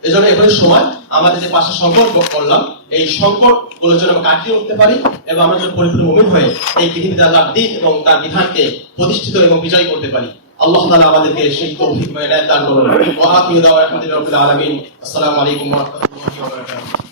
এই জন্য এখনই সময় আমাদের যে 5টা সংকট করলাম, এই সংকট গুলোর জন্য আমরা কাটিয়ে উঠতে পারি এবং আমরা যেন পরিপূর্ণ মুমিন হয়ে এই পৃথিবীতে আল্লাহর দ্বীন এবং তার বিধানকে প্রতিষ্ঠিত এবং বিজয়ী করতে পারি। আল্লাহ তাআলা আমাদেরকে সেই তৌফিক এবং ইনায়াত দান করুন। ওয়া আখিরু দাওয়ানা আলহামদুলিল্লাহি রাব্বিল আলামিন। আসসালামু আলাইকুম ওয়া রাহমাতুল্লাহি ওয়া বারাকাতুহু।